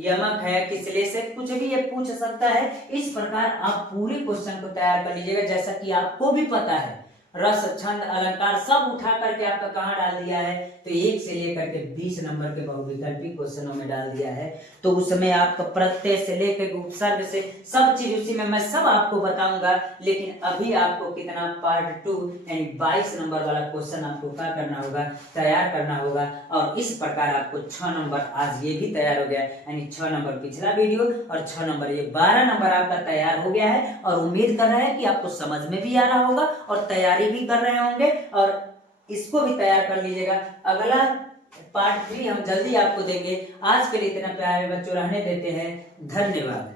यमक है, किसलेश है, कुछ भी ये पूछ सकता है। इस प्रकार आप पूरे क्वेश्चन को तैयार कर लीजिएगा, जैसा कि आपको भी पता है रस छंद अलंकार सब उठा करके आपका कहाँ डाल दिया है, तो 1 से लेकर के 20 नंबर के बहुविकल्पी क्वेश्चनों में डाल दिया है। तो उसमें आपका प्रत्यय से लेकर उपसर्ग से सब चीज उसी में मैं सब आपको बताऊंगा। लेकिन अभी आपको कितना पार्ट 2 यानी 22 नंबर वाला क्वेश्चन आपको क्या करना होगा, तैयार करना होगा। और इस प्रकार आपको 6 नंबर आज ये भी तैयार हो गया, यानी 6 नंबर पिछला वीडियो और 6 नंबर ये 12 नंबर आपका तैयार हो गया है। और उम्मीद कर रहे हैं कि आपको समझ में भी आ रहा होगा और तैयारी भी कर रहे होंगे, और इसको भी तैयार कर लीजिएगा। अगला पार्ट 3 हम जल्दी आपको देंगे। आज के लिए इतना प्यारे बच्चों रहने देते हैं, धन्यवाद।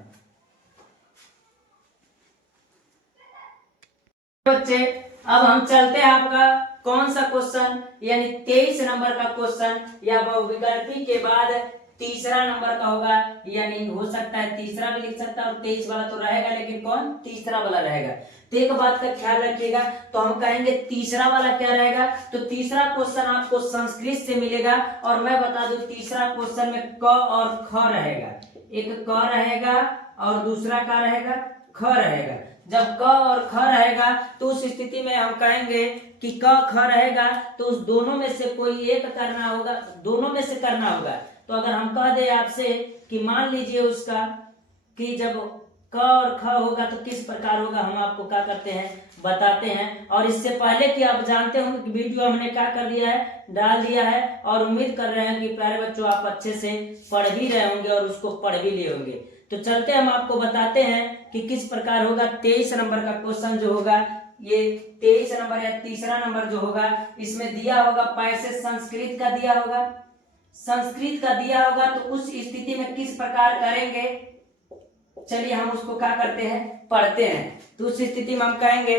बच्चे अब हम चलते हैं आपका कौन सा क्वेश्चन, यानी 23 नंबर का क्वेश्चन, या बहुविकल्पी के बाद तीसरा नंबर का होगा, यानी हो सकता है तीसरा भी लिख सकता है और 23 वाला तो रहेगा, लेकिन कौन तीसरा वाला रहेगा। तो एक बात का ख्याल रखिएगा, तो हम कहेंगे तीसरा वाला क्या रहेगा, तो तीसरा क्वेश्चन आपको संस्कृत से मिलेगा। और मैं बता दूं तीसरा क्वेश्चन में क और ख रहेगा, एक क रहेगा और दूसरा क्या रहेगा, ख रहेगा। जब क और ख रहेगा तो उस स्थिति में हम कहेंगे कि क ख रहेगा तो उस दोनों में से कोई एक करना होगा, दोनों में से करना होगा। तो अगर हम कह दे आपसे कि मान लीजिए उसका कि जब क और ख होगा तो किस प्रकार होगा, हम आपको क्या करते हैं बताते हैं। और इससे पहले कि आप जानते होंगे कि वीडियो हमने क्या कर दिया है, डाल दिया है, और उम्मीद कर रहे हैं कि प्यारे बच्चों आप अच्छे से पढ़ भी रहे होंगे और उसको पढ़ भी लिए होंगे। तो चलते हम आपको बताते हैं कि किस प्रकार होगा। 23 नंबर का क्वेश्चन जो होगा, ये 23 नंबर या तीसरा नंबर जो होगा, इसमें दिया होगा पैसेज संस्कृत का दिया होगा, संस्कृत का दिया होगा। तो उस स्थिति में किस प्रकार करेंगे, चलिए हम उसको क्या करते हैं, पढ़ते हैं। तो उस स्थिति में हम कहेंगे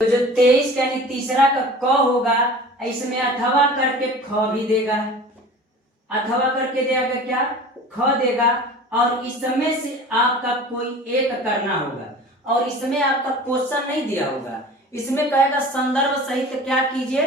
तो जो 23 यानी तीसरा का क होगा, इसमें अथवा करके ख भी देगा, अथवा करके देगा क्या, ख देगा। और इसमें से आपका कोई एक करना होगा, और इसमें आपका क्वेश्चन नहीं दिया होगा, इसमें कहेगा संदर्भ सहित क्या कीजिए,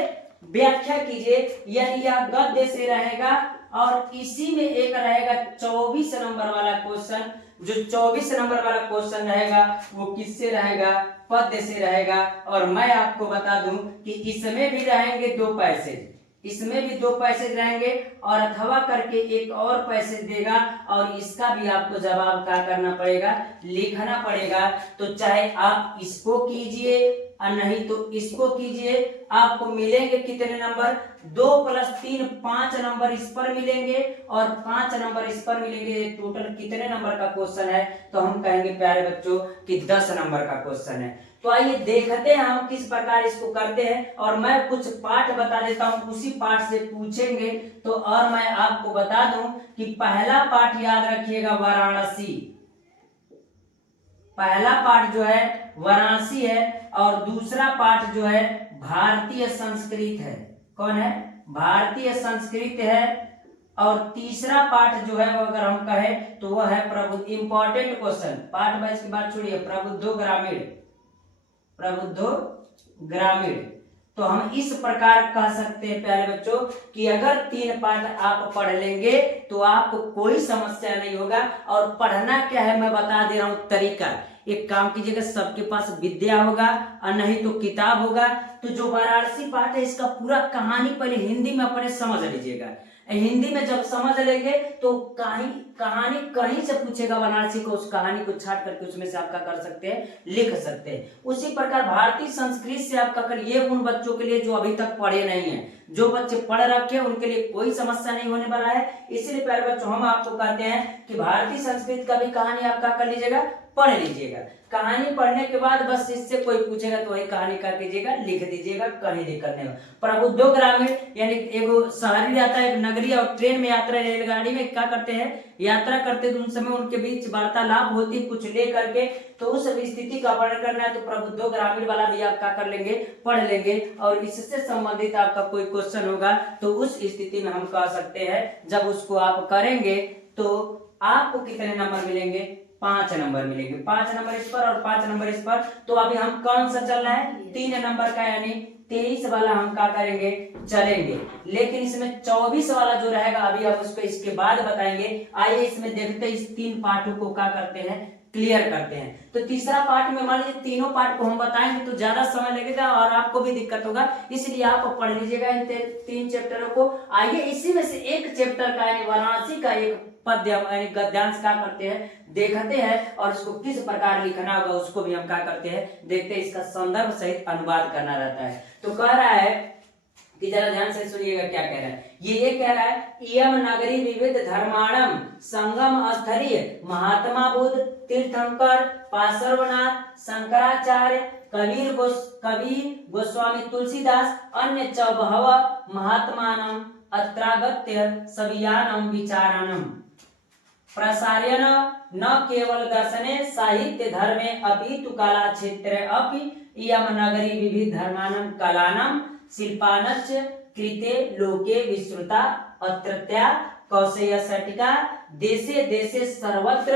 व्याख्या कीजिए, यानी यह गद्य से रहेगा। और इसी में एक रहेगा 24 नंबर वाला क्वेश्चन, जो 24 नंबर वाला क्वेश्चन रहेगा वो किससे रहेगा, पद्य से रहेगा। और मैं आपको बता दूं कि इसमें भी रहेंगे 2 पैसेज, इसमें भी 2 पैसेज रहेंगे, और अथवा करके एक और पैसेज देगा, और इसका भी आपको जवाब क्या करना पड़ेगा, लिखना पड़ेगा। तो चाहे आप इसको कीजिए और नहीं तो इसको कीजिए, आपको मिलेंगे कितने नंबर, 2 + 3 5 नंबर इस पर मिलेंगे, और 5 नंबर इस पर मिलेंगे। टोटल कितने नंबर का क्वेश्चन है, तो हम कहेंगे प्यारे बच्चों कि 10 नंबर का क्वेश्चन है। तो आइए देखते हैं हम किस प्रकार इसको करते हैं, और मैं कुछ पाठ बता देता हूं, उसी पाठ से पूछेंगे। तो और मैं आपको बता दूं कि पहला पाठ याद रखिएगा वाराणसी, पहला पाठ जो है वाराणसी है, और दूसरा पाठ जो है भारतीय संस्कृत है। कौन है, भारतीय संस्कृत है। और तीसरा पाठ जो है अगर हम कहें तो वह है प्रबुद्ध, इंपॉर्टेंट क्वेश्चन, पाठ वाइज की बात छोड़िए, प्रबुद्धो ग्रामीण, प्रबुद्धो ग्रामीण। तो हम इस प्रकार कह सकते हैं प्यारे बच्चों कि अगर 3 पाठ आप पढ़ लेंगे तो आपको कोई समस्या नहीं होगा। और पढ़ना क्या है मैं बता दे रहा हूं तरीका। एक काम कीजिएगा, सबके पास विद्या होगा और नहीं तो किताब होगा। तो जो वाराणसी पाठ है इसका पूरा कहानी पहले हिंदी में अपने समझ लीजिएगा। हिंदी में जब समझ लेंगे तो कहानी कहीं से पूछेगा वाराणसी को, उस कहानी को छाट करके उसमें से आपका कर सकते हैं, लिख सकते हैं। उसी प्रकार भारतीय संस्कृत से आपका कर ये उन बच्चों के लिए जो अभी तक पढ़े नहीं है, जो बच्चे पढ़ रखे हैं उनके लिए कोई समस्या नहीं होने वाला है। इसलिए प्यारे बच्चों हम आपको कहते हैं कि भारतीय संस्कृत का भी कहानी आप क्या कर लीजिएगा, पढ़ लीजिएगा। कहानी पढ़ने के बाद बस इससे कोई पूछेगा तो वही कहानी कर कीजिएगा, लिख दीजिएगा, कहीं नहीं करने में। प्रबुद्धो ग्रामीण यानी एगो शहरी रहता है, एक नगरीय और ट्रेन में यात्रा, रेलगाड़ी में क्या करते हैं, यात्रा करते तो उन समय उनके बीच वार्तालाप होती कुछ ले करके, तो उस स्थिति का वर्णन करना है तो प्रबुद्धो ग्रामीण वाला भी आप क्या कर लेंगे, पढ़ लेंगे। और इससे संबंधित आपका कोई क्वेश्चन होगा तो उस स्थिति में हम कह सकते हैं जब उसको आप करेंगे तो आपको कितने नंबर मिलेंगे, 5 नंबर मिलेंगे। 5 नंबर इस पर और 5 नंबर इस पर। तो अभी हम कौन सा चल रहा है, 3 नंबर का यानी 23 वाला हम क्या करेंगे, चलेंगे। लेकिन इसमें 24 वाला जो रहेगा अभी आप उसको इसके बाद बताएंगे। आइए इसमें देखते हैं इस 3 पाठों को क्या करते हैं, क्लियर करते हैं। तो तीसरा पार्ट में मान लीजिए तीनों पार्ट को हम बताएंगे तो ज्यादा समय लगेगा और आपको भी दिक्कत होगा, इसलिए आप पढ़ लीजिएगा इन 3 चैप्टरों को। आइए इसी में से एक चैप्टर का यानी वाराणसी का एक पद्य यानी गद्यांश क्या करते हैं, देखते हैं और इसको किस प्रकार लिखना होगा उसको भी हम क्या करते हैं, देखते हैं। इसका संदर्भ सहित अनुवाद करना रहता है। तो कह रहा है कि जरा ध्यान से सुनिएगा क्या कह रहा है। ये कह रहा है इयम नगरी विविध धर्माणम संगम स्थलीय महात्मा बुद्ध तीर्थंकर पार्श्वनाथ शंकराचार्य कबीर गोस्वामी तुलसीदास अन्य च बहवः महात्मानम अत्रागत्य सवियानम विचारणम प्रसार्यन न केवल दर्शने साहित्य धर्मे अपितु कला क्षेत्रे अपि इयम नगरी विविध धर्माणम कलानां शिल्पानश्च कृते लोके विश्रुता अत्रत्या कौशेयसटिका देशे देशे सर्वत्र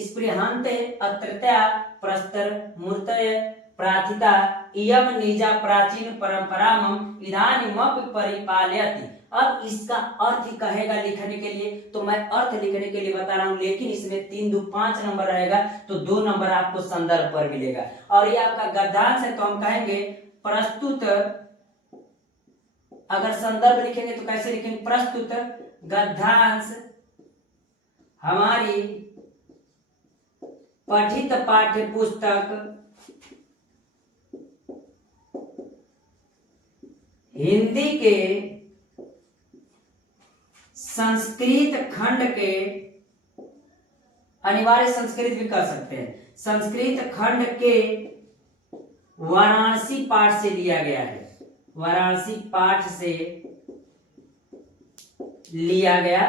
स्पृहन्ते अत्रत्या प्रस्तर मूर्तय प्रार्थिता इयम निजा प्राचीन परंपरामं इदानीमपि परिपालयति। अब इसका अर्थ कहेगा लिखने के लिए, तो मैं अर्थ लिखने के लिए बता रहा हूं, लेकिन इसमें 3 2 5 नंबर रहेगा तो 2 नंबर आपको संदर्भ पर मिलेगा। और ये आपका गद्यांश है तो हम कहेंगे प्रस्तुत, अगर संदर्भ लिखेंगे तो कैसे लिखेंगे, प्रस्तुत गद्यांश हमारी पठित पाठ्य पुस्तक हिंदी के संस्कृत खंड के, अनिवार्य संस्कृत भी कर सकते हैं, संस्कृत खंड के वाराणसी पाठ से लिया गया है, वाराणसी पाठ से लिया गया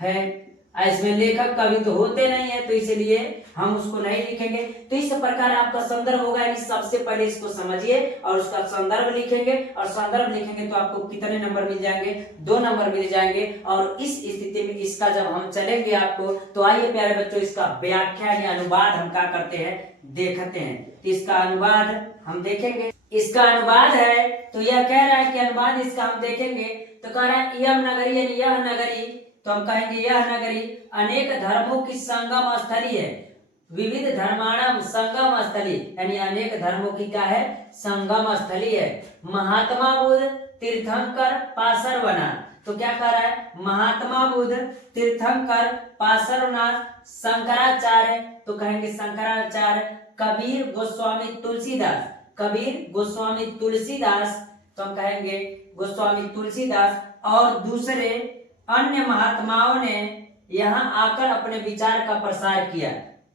है। इसमें लेखक कवि तो होते नहीं है तो इसलिए हम उसको नहीं लिखेंगे। तो इस प्रकार आपका संदर्भ होगा, यानी सबसे पहले इसको समझिए और उसका संदर्भ लिखेंगे, और संदर्भ लिखेंगे तो आपको कितने नंबर मिल जाएंगे, 2 नंबर मिल जाएंगे। और इस स्थिति में इसका जब हम चलेंगे आपको, तो आइए प्यारे बच्चों इसका व्याख्या या अनुवाद हम क्या करते हैं, देखते हैं। तो इसका अनुवाद हम देखेंगे, इसका अनुवाद है तो यह कह रहा है कि अनुवाद इसका हम देखेंगे तो कह रहा है यह नगरी यानी यह नगरी, तो हम कहेंगे यह नगरी अनेक धर्मों की संगम स्थली है, विविध धर्माणम संगम स्थली यानी अनेक धर्मों की क्या है, संगम स्थली है। महात्मा बुद्ध तीर्थंकर पार्श्वनाथ, तो क्या कह रहा है, महात्मा बुद्ध तीर्थंकर पार्श्वनाथ शंकराचार्य, तो कहेंगे शंकराचार्य, कबीर गोस्वामी तुलसीदास, कबीर गोस्वामी तुलसीदास, तो हम कहेंगे गोस्वामी तुलसीदास, और दूसरे अन्य महात्माओं ने यहाँ आकर अपने विचार का प्रसार किया।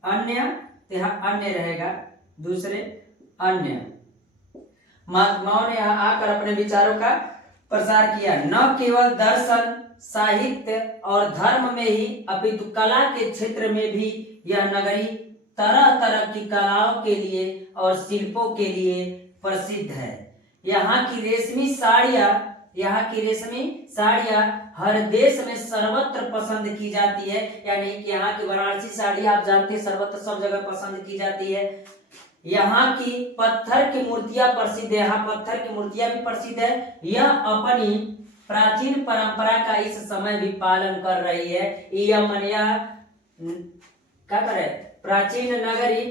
अन्य, यहाँ अन्य रहेगा, दूसरे अन्य महात्माओं ने यहाँ आकर अपने विचारों का प्रसार किया। न केवल दर्शन साहित्य और धर्म में ही अपितु कला के क्षेत्र में भी यह नगरी तरह तरह की कलाओं के लिए और शिल्पों के लिए प्रसिद्ध है। यहाँ की रेशमी साड़ियाँ हर देश में सर्वत्र पसंद की जाती है, यानी कि यहाँ की वाराणसी साड़ी आप जानते हैं सर्वत्र सब जगह पसंद की जाती है। यहाँ की पत्थर की मूर्तियां प्रसिद्ध है, यहाँ पत्थर की मूर्तियां भी प्रसिद्ध है। यह अपनी प्राचीन परंपरा का इस समय भी पालन कर रही है। यह मनिया क्या करे, प्राचीन नगरी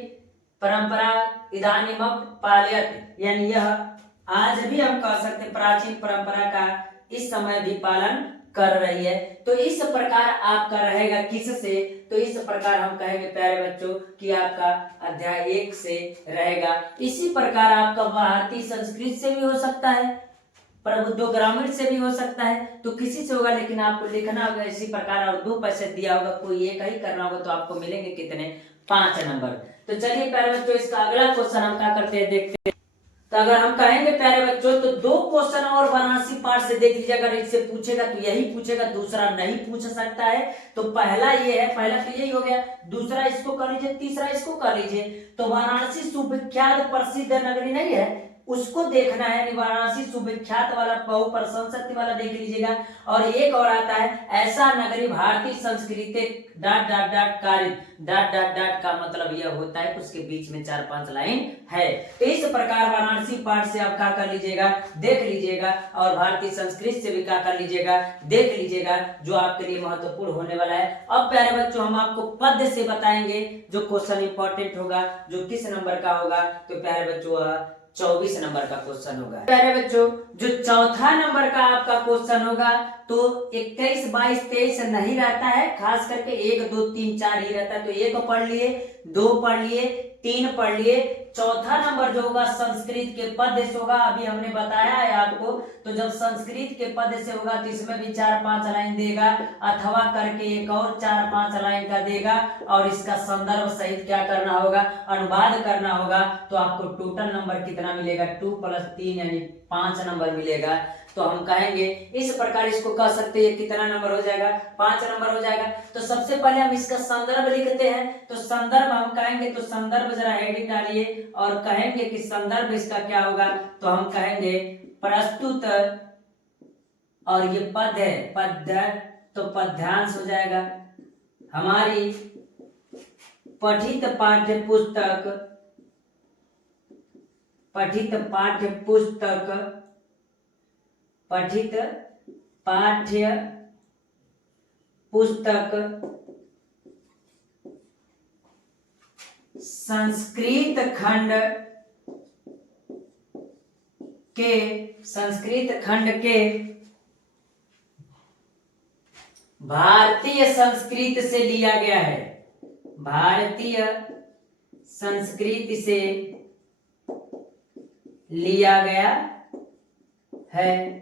परंपरा इदानीम पालयत, यानी यह आज भी हम कह सकते प्राचीन परंपरा का इस समय भी पालन कर रही है। तो इस प्रकार आपका रहेगा किससे, तो इस प्रकार हम कहेंगे प्यारे बच्चों कि आपका अध्याय 1 से रहेगा। इसी प्रकार आपका भारतीय संस्कृत से भी हो सकता है, प्रबुद्ध ग्रामीण से भी हो सकता है, तो किसी से होगा, लेकिन आपको लिखना होगा इसी प्रकार और 2 पैसे दिया होगा, कोई एक ही करना होगा, तो आपको मिलेंगे कितने, 5 नंबर। तो चलिए प्यारे बच्चों इसका अगला क्वेश्चन हम क्या करते हैं देखते हैं। तो अगर हम कहेंगे प्यारे बच्चों तो 2 क्वेश्चन और वाराणसी पाठ से देख लीजिए, अगर इससे पूछेगा तो यही पूछेगा, दूसरा नहीं पूछ सकता है। तो पहला ये है, पहला तो यही हो गया, दूसरा इसको कर लीजिए, तीसरा इसको कर लीजिए। तो वाराणसी सुविख्यात प्रसिद्ध नगरी नहीं है, उसको देखना है, वाराणसी सुविख्यात वाला बहु प्रशंसित वाला देख लीजिएगा। और एक और आता है, ऐसा नगरी भारतीय संस्कृति डॉट डॉट डॉट कार्य डॉट डॉट डॉट का मतलब यह होता है, उसके बीच में 4-5 लाइन है। तो इस प्रकार वाराणसी पाठ से आप क्या कर लीजिएगा, देख लीजिएगा, और भारतीय संस्कृति से भी क्या कर लीजिएगा, देख लीजिएगा, जो आपके लिए महत्वपूर्ण होने वाला है। अब प्यारे बच्चों हम आपको पद से बताएंगे जो क्वेश्चन इंपॉर्टेंट होगा, जो किस नंबर का होगा, तो प्यारे बच्चों 24 नंबर का क्वेश्चन होगा। प्यारे बच्चों जो चौथा नंबर का आपका क्वेश्चन होगा तो 21, 22, 23 नहीं रहता है, खास करके 1, 2, 3, 4 ही रहता है। तो 1 पढ़ लिए, 2 पढ़ लिए, 3 पढ़ लिए। चौथा नंबर जो होगा संस्कृत के पद से होगा, अभी हमने बताया है आपको। तो जब संस्कृत के पद से होगा तो इसमें भी 4-5 लाइन देगा, अथवा करके एक और 4-5 लाइन का देगा, और इसका संदर्भ सहित क्या करना होगा, अनुवाद करना होगा। तो आपको टोटल नंबर कितना मिलेगा, 2 + 3 यानी 5 नंबर मिलेगा। तो हम कहेंगे इस प्रकार इसको कह सकते हैं, कितना नंबर हो जाएगा, 5 नंबर हो जाएगा। तो सबसे पहले हम इसका संदर्भ लिखते हैं। तो संदर्भ हम कहेंगे, तो संदर्भ जरा हेडिंग डालिए और कहेंगे कि संदर्भ इसका क्या होगा। तो हम कहेंगे प्रस्तुत, और ये पद है, पद्य, तो पद्यांश हो जाएगा। हमारी पठित पाठ्य पुस्तक, पठित पाठ्य पुस्तक, पठित पाठ्य पुस्तक संस्कृत खंड के भारतीय संस्कृत से लिया गया है, भारतीय संस्कृति से लिया गया है।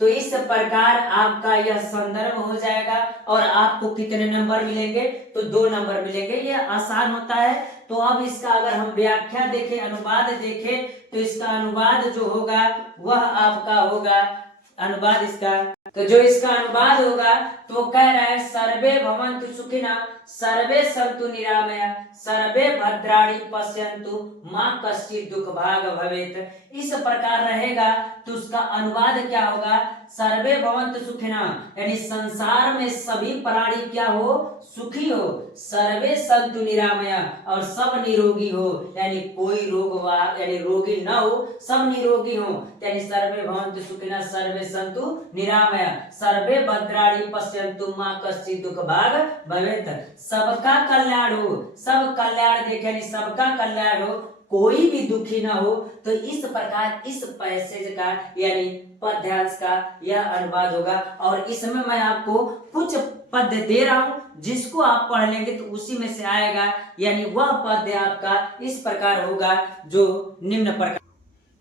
तो इस प्रकार आपका यह संदर्भ हो जाएगा, और आपको कितने नंबर मिलेंगे, तो 2 नंबर मिलेंगे। यह आसान होता है। तो अब इसका अगर हम व्याख्या देखें, अनुवाद देखें, तो इसका अनुवाद जो होगा वह आपका होगा, अनुवाद इसका, तो जो इसका अनुवाद होगा तो कह रहा है सर्वे भवन्तु सुखिनः, सर्वे सन्तु निरामया, सर्वे भद्राणि पश्यन्तु, मा कश्चित् दुःख भाग भवेत्। इस प्रकार रहेगा। तो उसका अनुवाद क्या होगा, सर्वे भवन्तु सुखिनः यानी संसार में सभी प्राणी क्या हो, सुखी हो। सर्वे सन्तु निरामया और सब निरोगी हो, यानी कोई रोग यानी रोगी न हो, सब निरोगी हो। यानी सर्वे भवन्तु सुखिनः, सर्वे सन्तु निरामया, सर्वे भद्राणि पश्यन्तु, मा कश्चित् दुःख भाग भवेत्। सबका कल्याण हो, सब कल्याण देखे, यानी सबका कल्याण हो, कोई भी दुखी ना हो। तो इस प्रकार इस पैसेज का यानी पद्यांश का यह अनुवाद होगा। और इसमें मैं आपको कुछ पद्य दे रहा हूं, जिसको आप पढ़ लेंगे तो उसी में से आएगा, यानी वह पद्य आपका इस प्रकार होगा जो निम्न प्रकार।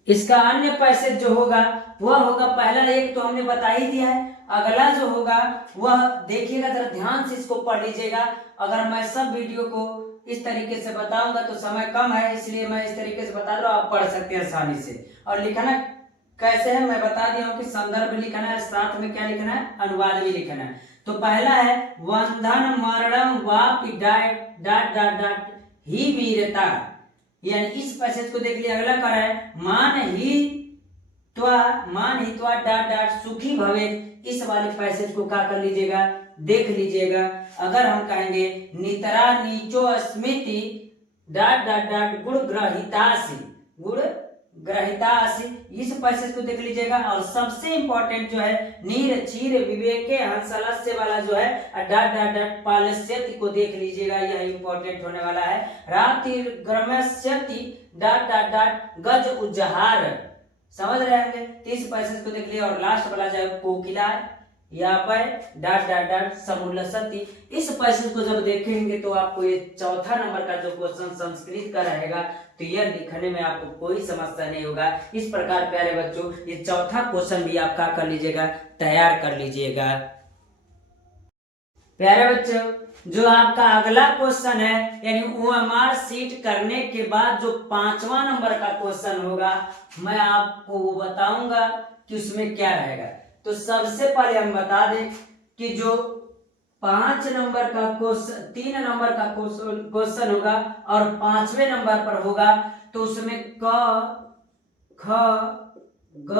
इसका अन्य पैसेज जो होगा वह होगा, पहला एक तो हमने बता ही दिया है, अगला जो होगा वह देखिएगा, जरा ध्यान से इसको पढ़ लीजिएगा। अगर मैं सब वीडियो को इस तरीके से बताऊंगा तो समय कम है, इसलिए मैं इस तरीके से बता रहा हूं, आप पढ़ सकते हैं आसानी से। और लिखना कैसे है मैं बता दिया हूं कि संदर्भ लिखना है, साथ में क्या लिखना है, अनुवाद भी लिखना है। तो पहला है वंदन मरणम वापि डाट डाट डाट डाट ही वीरता, यानी इस पैसेज को देख लिया। अगला कर है मान हित्वा डाट डाट सुखी भवे, इस वाले पैसेज को क्या कर लीजिएगा, देख लीजिएगा। अगर हम कहेंगे नितरा नीचो स्मृति डॉट डॉट डॉट गुण ग्रहितासी, गुण ग्रहितासी, इस पैसेज को देख लीजिएगा। और सबसे इंपॉर्टेंट जो है नीर चीर विवेके हंसलस्य वाला जो है डॉट डॉट डॉट पालस्यति को देख लीजिएगा, यह इंपॉर्टेंट होने वाला है। रात्रि ग्रमस्यति डॉट डॉट डॉट गज उज्जहार, समझ रहे होंगे। 30 पैसेज को देख लिया। और लास्ट वाला जो है कोकिला, यहाँ पर डॉट डॉट डॉट समुल्लसति। इस पैसेज को जब देखेंगे तो आपको ये चौथा नंबर का जो क्वेश्चन संस्कृत का रहेगा तो यह लिखने में आपको कोई समस्या नहीं होगा। इस प्रकार प्यारे बच्चों ये चौथा क्वेश्चन भी आप क्या कर लीजिएगा, तैयार कर लीजिएगा। प्यारे बच्चों जो आपका अगला क्वेश्चन है यानी ओएमआर सीट करने के बाद जो 5वां नंबर का क्वेश्चन होगा मैं आपको वो बताऊंगा कि उसमें क्या रहेगा। तो सबसे पहले हम बता दें कि जो 5 नंबर का क्वेश्चन 3 नंबर का क्वेश्चन होगा और 5वें नंबर पर होगा तो उसमें क ख ग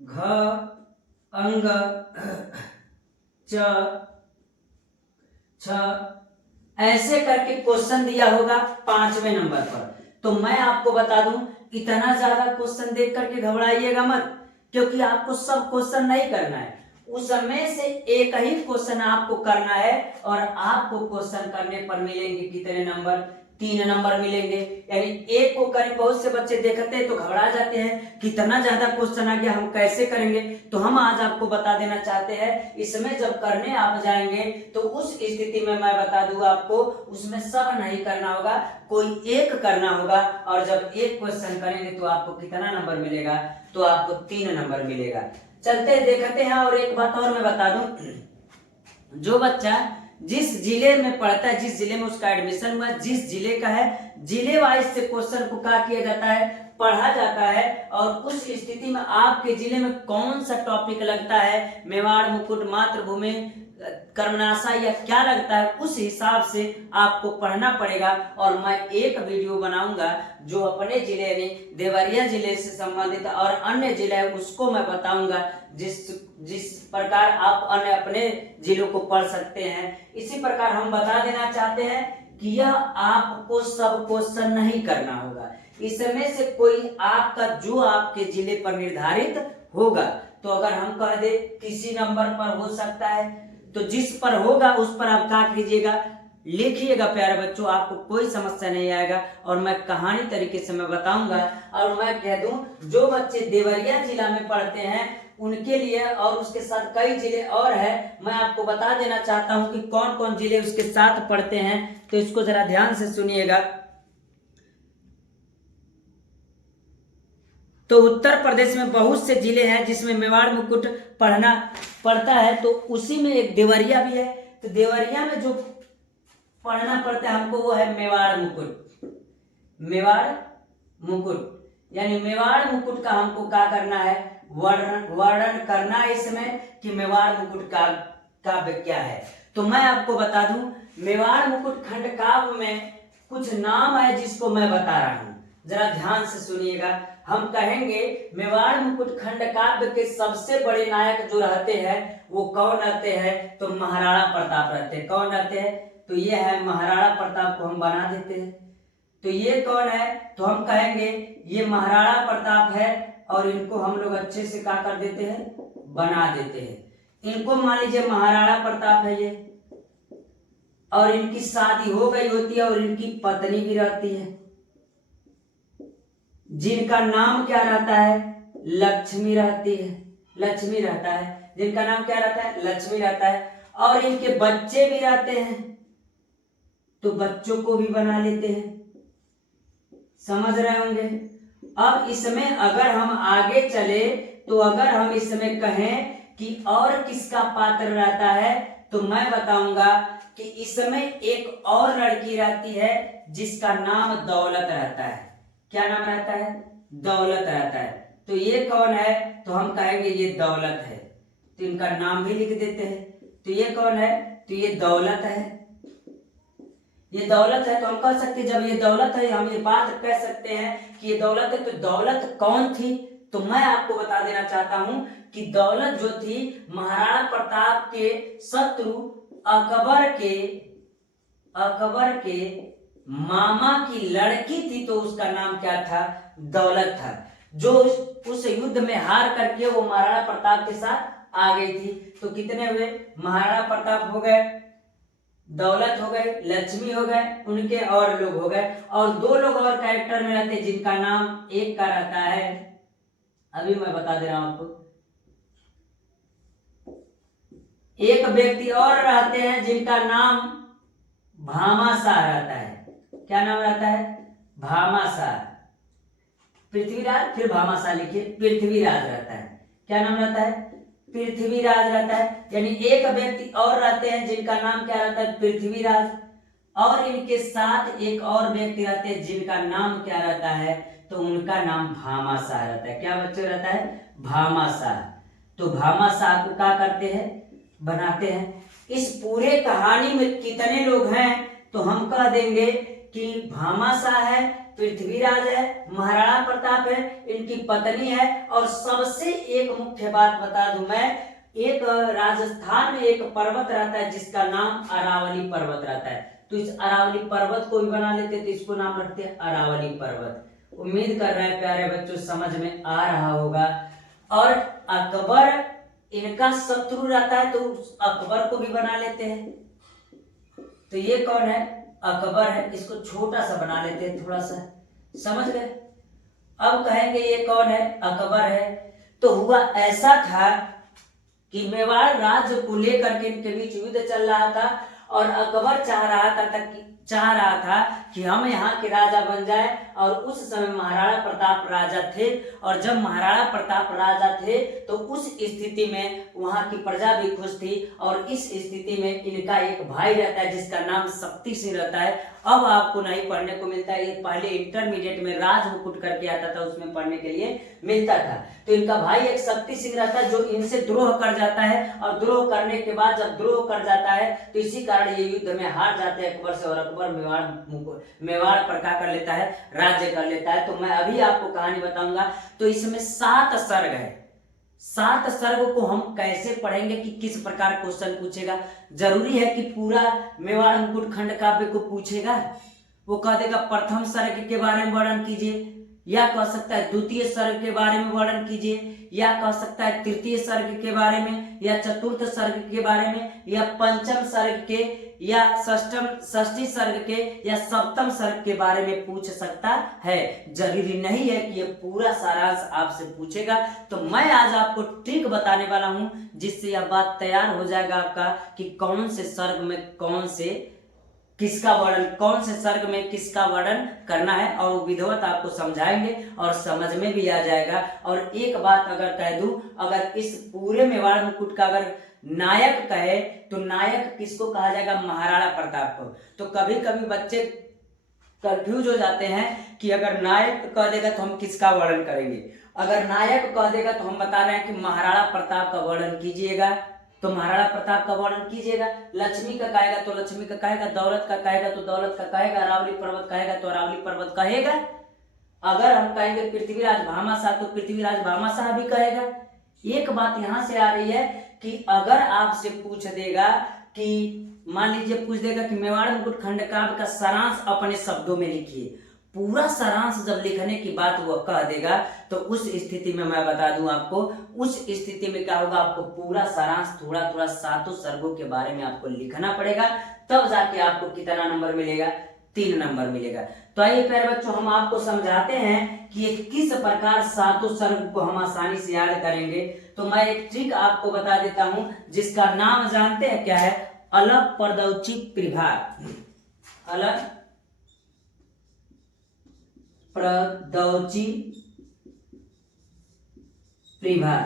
घ अंग च छ ऐसे करके क्वेश्चन दिया होगा 5वें नंबर पर। तो मैं आपको बता दूं इतना ज्यादा क्वेश्चन देख करके घबराइएगा मत, क्योंकि आपको सब क्वेश्चन नहीं करना है, उसमें से एक ही क्वेश्चन आपको करना है। और आपको क्वेश्चन करने पर मिलेंगे कितने नंबर, 3 नंबर मिलेंगे। यानी एक को करें, बहुत से बच्चे देखते हैं तो घबरा जाते हैं कितना ज्यादा क्वेश्चन आ गया हम कैसे करेंगे। तो हम आज आपको बता देना चाहते हैं इसमें जब करने आप जाएंगे तो उस स्थिति में मैं बता दूंगा आपको उसमें सब नहीं करना होगा, कोई एक करना होगा। और जब एक क्वेश्चन करेंगे तो आपको कितना नंबर मिलेगा, तो आपको 3 नंबर मिलेगा। चलते देखते हैं। और एक बात और मैं बता दूं, जो बच्चा जिस जिले में पढ़ता है, जिस जिले में उसका एडमिशन हुआ, जिस जिले का है, जिले वाइज से क्वेश्चन को क्या किया जाता है, पढ़ा जाता है। और उस स्थिति में आपके जिले में कौन सा टॉपिक लगता है, मेवाड़, मुकुट, मातृभूमि, कर्मनाशा या क्या लगता है, उस हिसाब से आपको पढ़ना पड़ेगा। और मैं एक वीडियो बनाऊंगा जो अपने जिले में देवरिया जिले से संबंधित और अन्य जिले है उसको मैं बताऊंगा, जिस प्रकार आप अन्य अपने जिलों को पढ़ सकते हैं। इसी प्रकार हम बता देना चाहते हैं कि यह आपको सब क्वेश्चन नहीं करना होगा, इसमें से कोई आपका जो आपके जिले पर निर्धारित होगा। तो अगर हम कह दे किसी नंबर पर हो सकता है तो जिस पर होगा उस पर आप क्या कीजिएगा, लिखिएगा प्यारे बच्चों, आपको कोई समस्या नहीं आएगा। और मैं कहानी तरीके से मैं बताऊंगा। और मैं कह दूं जो बच्चे देवरिया जिला में पढ़ते हैं उनके लिए और उसके साथ कई जिले और है, मैं आपको बता देना चाहता हूं कि कौन कौन जिले उसके साथ पढ़ते हैं। तो इसको जरा ध्यान से सुनिएगा। तो उत्तर प्रदेश में बहुत से जिले हैं जिसमें मेवाड़ मुकुट पढ़ता है, तो उसी में एक देवरिया भी है। तो देवरिया में जो पढ़ना पड़ता है हमको वो है मेवाड़ मुकुट। मेवाड़ मुकुट यानी मेवाड़ मुकुट का हमको क्या करना है, वर्णन करना है इसमें कि मेवाड़ मुकुट का काव्य क्या है। तो मैं आपको बता दूं मेवाड़ मुकुट खंड काव्य में कुछ नाम है जिसको मैं बता रहा हूं, जरा ध्यान से सुनिएगा। हम कहेंगे मेवाड़ मुकुट खंड काव्य के सबसे बड़े नायक जो रहते हैं वो कौन रहते हैं, तो महाराणा प्रताप रहते हैं। कौन रहते हैं, तो ये है महाराणा प्रताप को हम बना देते हैं। तो ये कौन है, तो हम कहेंगे ये महाराणा प्रताप है और इनको हम लोग अच्छे से क्या कर देते हैं, बना देते हैं। इनको मान लीजिए महाराणा प्रताप है ये, और इनकी शादी हो गई होती है और इनकी पत्नी भी रहती है जिनका नाम क्या रहता है, लक्ष्मी रहती है, लक्ष्मी रहता है, जिनका नाम क्या रहता है, लक्ष्मी रहता है। और इनके बच्चे भी रहते हैं तो बच्चों को भी बना लेते हैं, समझ रहे होंगे। अब इसमें अगर हम आगे चले तो अगर हम इसमें कहें कि और किसका पात्र रहता है तो मैं बताऊंगा कि इसमें एक और लड़की रहती है जिसका नाम दौलत रहता है। क्या नाम रहता है, दौलत रहता है। तो ये कौन है, तो हम कहेंगे ये दौलत है, तो इनका नाम भी लिख देते हैं। तो ये कौन है, तो ये दौलत है, ये दौलत है। तो हम कह सकते जब ये दौलत है हम ये बात कह सकते हैं कि ये दौलत है। तो दौलत कौन थी, तो मैं आपको बता देना चाहता हूं कि दौलत जो थी महाराणा प्रताप के शत्रु अकबर के मामा की लड़की थी तो उसका नाम क्या था? दौलत था। जो उस युद्ध में हार करके वो महाराणा प्रताप के साथ आ गई थी। तो कितने हुए? महाराणा प्रताप हो गए, दौलत हो गए, लक्ष्मी हो गए, उनके और लोग हो गए, और दो लोग और कैरेक्टर में रहते जिनका नाम एक का रहता है, अभी मैं बता दे रहा हूं आपको। एक व्यक्ति और रहते हैं जिनका नाम भामाशाह रहता है। क्या नाम रहता है? भामाशाह। पृथ्वीराज फिर भामाशाह लिखिए, पृथ्वीराज रहता है। क्या नाम रहता है? पृथ्वीराज रहता है। यानी एक व्यक्ति और रहते हैं जिनका नाम क्या रहता है? पृथ्वीराज। और इनके साथ एक और व्यक्ति रहते हैं जिनका नाम क्या रहता है? तो उनका नाम भामाशाह रहता है। क्या बच्चे रहता है? भामाशाह। तो भामाशाह को क्या करते हैं? बनाते हैं। इस पूरे कहानी में कितने लोग हैं? तो हम कह देंगे कि भामाशाह है, पृथ्वीराज है, महाराणा प्रताप है, इनकी पत्नी है, और सबसे एक मुख्य बात बता दूं मैं, एक राजस्थान में एक पर्वत रहता है जिसका नाम अरावली पर्वत रहता है। तो इस अरावली पर्वत को भी बना लेते, तो इसको नाम रखते हैं अरावली पर्वत। उम्मीद कर रहे हैं प्यारे बच्चों समझ में आ रहा होगा। और अकबर इनका शत्रु रहता है तो अकबर को भी बना लेते हैं। तो ये कौन है? अकबर है। इसको छोटा सा बना लेते हैं, थोड़ा सा, समझ गए? अब कहेंगे ये कौन है? अकबर है। तो हुआ ऐसा था कि मेवाड़ राज्य को लेकर के इनके बीच युद्ध चल रहा था, और अकबर चाह रहा था कि हम यहाँ के राजा बन जाए। और उस समय महाराणा प्रताप राजा थे, और जब महाराणा प्रताप राजा थे तो उस स्थिति में वहां की प्रजा भी खुश थी। और इस स्थिति में इनका एक भाई रहता है जिसका नाम शक्ति सिंह रहता है। अब आपको नहीं पढ़ने को मिलता है, ये पहले इंटरमीडिएट में राज मुकुट करके आता था, उसमें पढ़ने के लिए मिलता था। तो इनका भाई एक शक्ति सिंह रहता है जो इनसे द्रोह कर जाता है, और द्रोह करने के बाद जब द्रोह कर जाता है तो इसी कारण ये युद्ध में हार जाते हैं अकबर से, और अकबर मेवाड़ पर क्या कर लेता है? राज्य कर लेता है। तो मैं अभी आपको कहानी बताऊंगा। तो इसमें 7 सर्ग है। 7 सर्ग को हम कैसे पढ़ेंगे कि किस प्रकार क्वेश्चन पूछेगा? जरूरी है कि पूरा मेवाड़ मुकुट खंड काव्य को पूछेगा? वो कह देगा प्रथम सर्ग के बारे में वर्णन कीजिए, या कह सकता है द्वितीय सर्ग के बारे में वर्णन कीजिए, या कह सकता है तृतीय सर्ग के बारे में, या चतुर्थ सर्ग के बारे में, या पंचम सर्ग के, या षष्ठी सर्ग के, या सप्तम सर्ग के बारे में पूछ सकता है। जरूरी नहीं है कि ये पूरा सारांश आपसे पूछेगा। तो मैं आज आपको ट्रिक बताने वाला हूं जिससे यह बात तैयार हो जाएगा आपका कि कौन से सर्ग में कौन से किसका वर्णन, कौन से सर्ग में किसका वर्णन करना है, और वो विधिवत आपको समझाएंगे और समझ में भी आ जाएगा। और एक बात अगर कह दूं, अगर इस पूरे मेवाड़ मुकुट का अगर नायक कहे तो नायक किसको कहा जाएगा? महाराणा प्रताप को। तो कभी कभी बच्चे कंफ्यूज हो जाते हैं कि अगर नायक कह देगा तो हम किसका वर्णन करेंगे। अगर नायक कह देगा तो हम बता रहे हैं कि महाराणा प्रताप का वर्णन कीजिएगा, तो महाराणा प्रताप का वर्णन कीजिएगा। लक्ष्मी का कहेगा तो लक्ष्मी का कहेगा, दौलत का कहेगा तो दौलत का कहेगा, अरावली पर्वत कहेगा तो अरावली पर्वत कहेगा। अगर हम कहेंगे पृथ्वीराज भामाशाह तो पृथ्वीराज भामाशाह भी कहेगा। एक बात यहां से आ रही है कि अगर आपसे पूछ देगा कि मान लीजिए पूछ देगा कि मेवाड़ मुकुट खंड काव्य का सारांश अपने शब्दों में लिखिए, पूरा सारांश जब लिखने की बात वो कह देगा तो उस स्थिति में मैं बता दूं आपको, उस स्थिति में क्या होगा? आपको पूरा सारांश थोड़ा थोड़ा 7 सर्गों के बारे में आपको लिखना पड़ेगा, तब जाके आपको कितना नंबर मिलेगा? 3 नंबर मिलेगा। तो आइए प्यारे बच्चों हम आपको समझाते हैं कि ये किस प्रकार 7 सर्ग को हम आसानी से याद करेंगे। तो मैं एक ट्रिक आपको बता देता हूं जिसका नाम जानते हैं क्या है? अलग परदौची प्रभाग। अलग प्रदौची प्रभाग।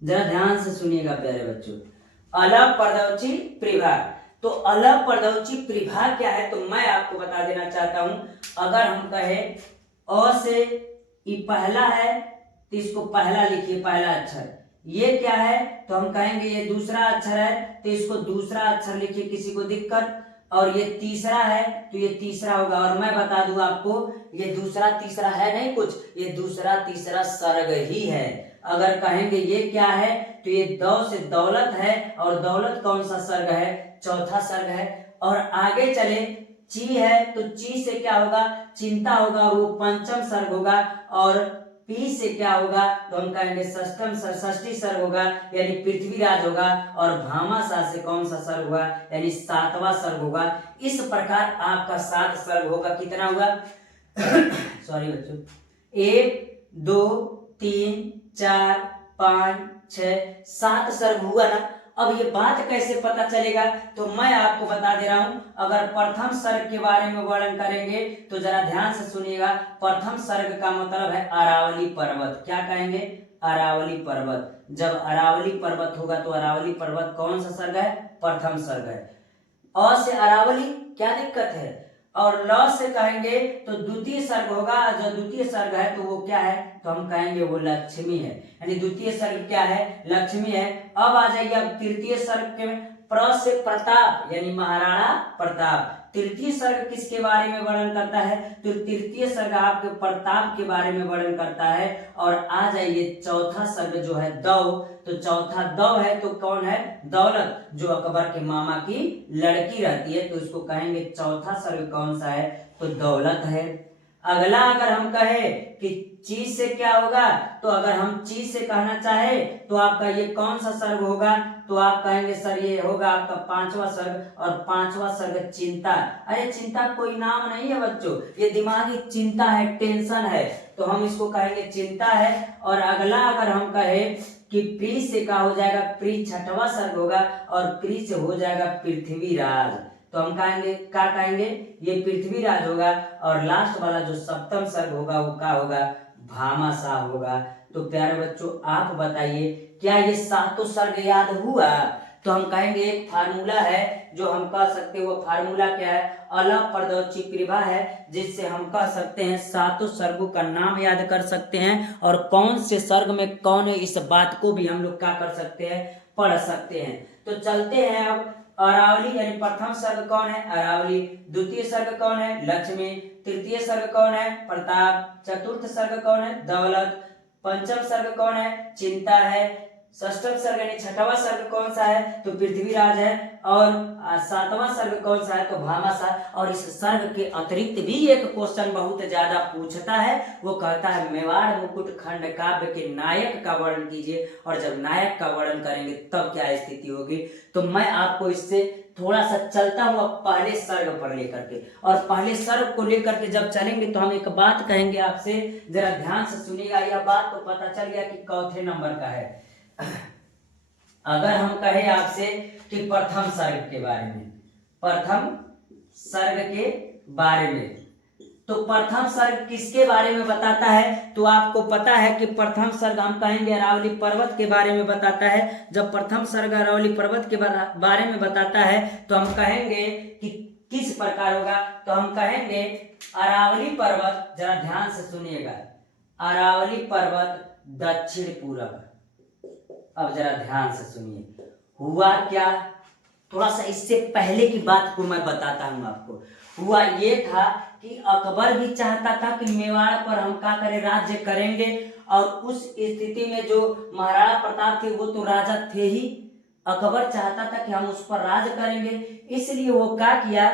जरा ध्यान से सुनिएगा प्यारे बच्चों, अलग परदौची प्रभाग। तो अलग परदौची प्रभाग क्या है? तो मैं आपको बता देना चाहता हूं। अगर हम कहें अ से ई पहला है तो इसको पहला लिखिए, पहला अक्षर। ये क्या है? तो हम कहेंगे ये दूसरा अक्षर है तो इसको दूसरा अक्षर लिखिए, किसी को दिक्कत। और ये तीसरा है तो ये तीसरा होगा। और मैं बता दूं आपको ये दूसरा तीसरा है नहीं कुछ, ये दूसरा तीसरा सर्ग ही है। अगर कहेंगे ये क्या है तो ये दौ से दौलत है, और दौलत कौन सा सर्ग है? चौथा सर्ग है। और आगे चले ची है तो ची से क्या होगा, चिंता होगा और वो पंचम सर्ग होगा। और पी से क्या होगा तो हम कहेंगे षष्ठी सर्ग होगा यानी पृथ्वीराज होगा। और भामाशाह से कौन सा सर्ग होगा यानी सातवां सर्ग होगा। इस प्रकार आपका 7 सर्ग होगा। कितना हुआ सॉरी बच्चों, 1 2 3 4 5 6 7 सर्ग हुआ ना। अब ये बात कैसे पता चलेगा तो मैं आपको बता दे रहा हूं। अगर प्रथम सर्ग के बारे में वर्णन करेंगे तो जरा ध्यान से सुनिएगा। प्रथम सर्ग का मतलब है अरावली पर्वत। क्या कहेंगे, अरावली पर्वत। जब अरावली पर्वत होगा तो अरावली पर्वत कौन सा सर्ग है, प्रथम सर्ग है। अ से अरावली क्या दिक्कत है, और ल से कहेंगे तो द्वितीय सर्ग होगा। जो द्वितीय सर्ग है तो वो क्या है तो हम कहेंगे वो लक्ष्मी है, यानी द्वितीय सर्ग क्या है, लक्ष्मी है। अब आ जाइए अब तृतीय सर्ग के में, प्र से प्रताप यानी महाराणा प्रताप। तृतीय सर्ग किसके बारे में वर्णन करता है तो तृतीय सर्ग आपके प्रताप के बारे में वर्णन करता है। और आ जाइए चौथा सर्ग जो है दौ, तो चौथा दौ है तो कौन है, दौलत, जो अकबर के मामा की लड़की रहती है, तो इसको कहेंगे चौथा सर्ग कौन सा है तो दौलत है। अगला अगर हम कहे कि चीज से क्या होगा, तो अगर हम चीज से कहना चाहे तो आपका ये कौन सा सर्ग होगा तो आप कहेंगे सर ये होगा आपका 5वां सर्ग। और 5वां सर्ग चिंता। अरे चिंता कोई नाम नहीं है बच्चों, ये दिमागी चिंता है, टेंशन है, तो हम इसको कहेंगे चिंता है। और अगला अगर हम कहे कि प्री से क्या हो जाएगा, प्री 6वां सर्ग होगा और प्री से हो जाएगा पृथ्वीराज, तो हम कहेंगे क्या कहेंगे ये पृथ्वीराज होगा। और लास्ट वाला जो 7वां सर्ग होगा वो क्या होगा, भामाशाह होगा। तो प्यारे बच्चों आप बताइए क्या ये 7 सर्ग याद हुआ। तो हम कहेंगे एक फार्मूला है जो हम कह सकते हैं, वो फार्मूला क्या है, अला प्रदोची प्रभा है, जिससे हम कह सकते हैं 7 सर्गों का नाम याद कर सकते हैं और कौन से सर्ग में कौन है इस बात को भी हम लोग क्या कर सकते हैं, पढ़ सकते हैं। तो चलते हैं अब। अरावली यानी प्रथम सर्ग कौन है, अरावली। द्वितीय सर्ग कौन है, लक्ष्मी। तृतीय सर्ग कौन है, प्रताप। चतुर्थ सर्ग कौन है, दौलत। पंचम सर्ग कौन है, चिंता है। षष्ठम सर्ग यानी 6वां सर्ग कौन सा है तो पृथ्वीराज है। और 7वां सर्ग कौन सा है तो भामाशाह। और इस सर्ग के अतिरिक्त भी एक क्वेश्चन बहुत ज्यादा पूछता है, वो कहता है मेवाड़ मुकुट खंड काव्य के नायक का वर्णन कीजिए। और जब नायक का वर्णन करेंगे तब क्या स्थिति होगी। तो मैं आपको इससे थोड़ा सा चलता हुआ पहले सर्ग पर लेकर के, और पहले सर्ग को लेकर के जब चलेंगे तो हम एक बात कहेंगे आपसे, जरा ध्यान से सुनिएगा। यह बात तो पता चल गया कि चौथे नंबर का है। अगर हम कहें आपसे कि प्रथम सर्ग के बारे में, प्रथम सर्ग के बारे में, तो प्रथम सर्ग किसके बारे में बताता है तो आपको पता है कि प्रथम सर्ग हम कहेंगे अरावली पर्वत के बारे में बताता है। जब प्रथम सर्ग अरावली पर्वत के बारे में बताता है तो हम कहेंगे कि किस प्रकार होगा, तो हम कहेंगे अरावली पर्वत, जरा ध्यान से सुनिएगा, अरावली पर्वत दक्षिण पूर्व। अब जरा ध्यान से सुनिए हुआ क्या, थोड़ा सा इससे पहले की बात को मैं बताता हूं आपको। हुआ ये था कि अकबर भी चाहता था कि मेवाड़ पर हम क्या करें, राज्य करेंगे। और उस स्थिति में जो महाराणा प्रताप थे वो तो राजा थे ही, अकबर चाहता था कि हम उस पर राज करेंगे, इसलिए वो क्या किया,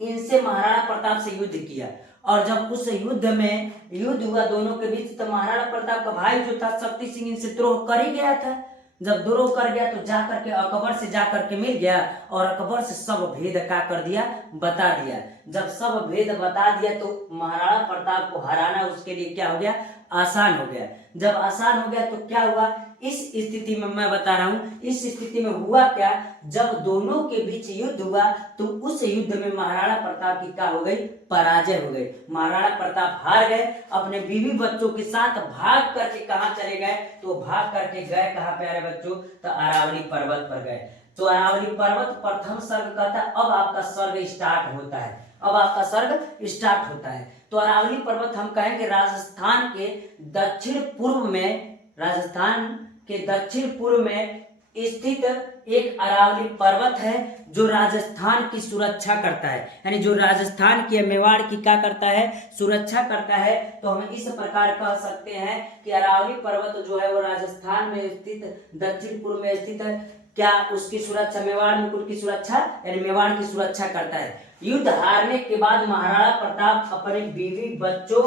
इनसे महाराणा प्रताप से युद्ध किया। और जब उस युद्ध में युद्ध हुआ दोनों के बीच, तो महाराणा प्रताप का भाई जो था शक्ति सिंह इनसे द्रोह कर ही गया था। जब द्रोह कर गया तो जाकर के अकबर से जाकर के मिल गया और अकबर से सब भेद क्या कर दिया, बता दिया। जब सब भेद बता दिया तो महाराणा प्रताप को हराना उसके लिए क्या हो गया, आसान हो गया। जब आसान हो गया तो क्या हुआ, इस स्थिति में मैं बता रहा हूं, इस स्थिति में हुआ क्या, जब दोनों के बीच युद्ध हुआ तो उस युद्ध में महाराणा प्रताप की क्या हो गई, पराजय हो गई। महाराणा प्रताप हार गए, अपने बीवी बच्चों के साथ भाग करके कहां चले गए, तो भाग करके गए कहां प्यारे बच्चों, तो अरावली पर्वत पर गए। तो अरावली पर्वत प्रथम सर्ग कहता है। अब आपका सर्ग स्टार्ट होता है, अब आपका सर्ग स्टार्ट होता है। तो अरावली पर्वत हम कहेंगे राजस्थान के दक्षिण पूर्व में, राजस्थान के दक्षिण पूर्व में स्थित एक अरावली पर्वत है जो राजस्थान की सुरक्षा करता है, यानी जो राजस्थान की मेवाड़ की क्या करता है, सुरक्षा करता है। तो हम इस प्रकार कह सकते हैं कि अरावली पर्वत जो है वो राजस्थान में स्थित दक्षिण पूर्व में स्थित है। क्या उसकी सुरक्षा, मेवाड़ मुकुट की सुरक्षा यानी मेवाड़ की सुरक्षा करता है। युद्ध हारने के बाद महाराणा प्रताप अपने बीवी बच्चों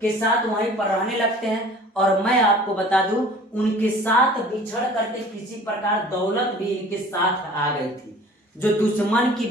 के साथ वहीं पर रहने लगते हैं। और मैं आपको बता दूं, उनके साथ बिछड़ करके किसी प्रकार दौलत भी इनके साथ आ गई थी। जो दुश्मन की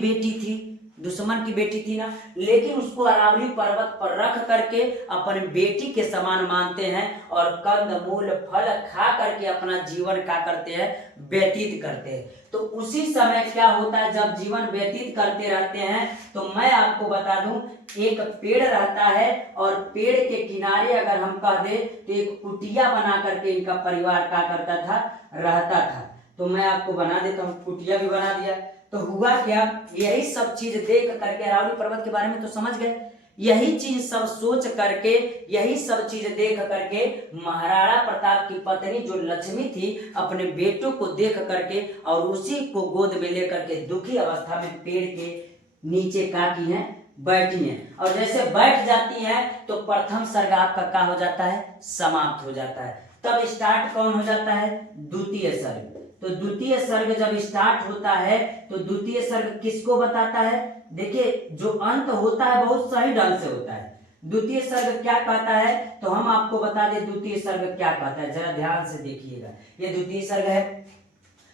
बेटी थी ना, लेकिन उसको अरावली पर्वत पर रख करके अपनी बेटी के समान मानते हैं और कंद मूल फल खा करके अपना जीवन क्या करते हैं, व्यतीत करते हैं। तो उसी समय क्या होता है, जब जीवन व्यतीत करते रहते हैं, तो मैं आपको बता दूं, एक पेड़ रहता है और पेड़ के किनारे अगर हम कह दे तो एक कुटिया बना करके इनका परिवार क्या करता था, रहता था। तो मैं आपको बना देता हूँ, कुटिया भी बना दिया। तो हुआ क्या, यही सब चीज देख करके, अरावली पर्वत के बारे में तो समझ गए, यही चीज सब सोच करके, यही सब चीज देख करके महाराणा प्रताप की पत्नी जो लक्ष्मी थी, अपने बेटों को देख करके और उसी को गोद में लेकर के दुखी अवस्था में पेड़ के नीचे क्या की है, बैठी हैं। और जैसे बैठ जाती हैं तो प्रथम सर्ग आपका क्या हो जाता है, समाप्त हो जाता है। तब स्टार्ट कौन हो जाता है, द्वितीय सर्ग। तो द्वितीय सर्ग जब स्टार्ट होता है तो द्वितीय सर्ग किसको बताता है, देखिए जो अंत होता है बहुत सही ढंग से होता है। द्वितीय सर्ग क्या कहता है, तो हम आपको बता दें द्वितीय सर्ग क्या कहता है, जरा ध्यान से देखिएगा। ये द्वितीय सर्ग है,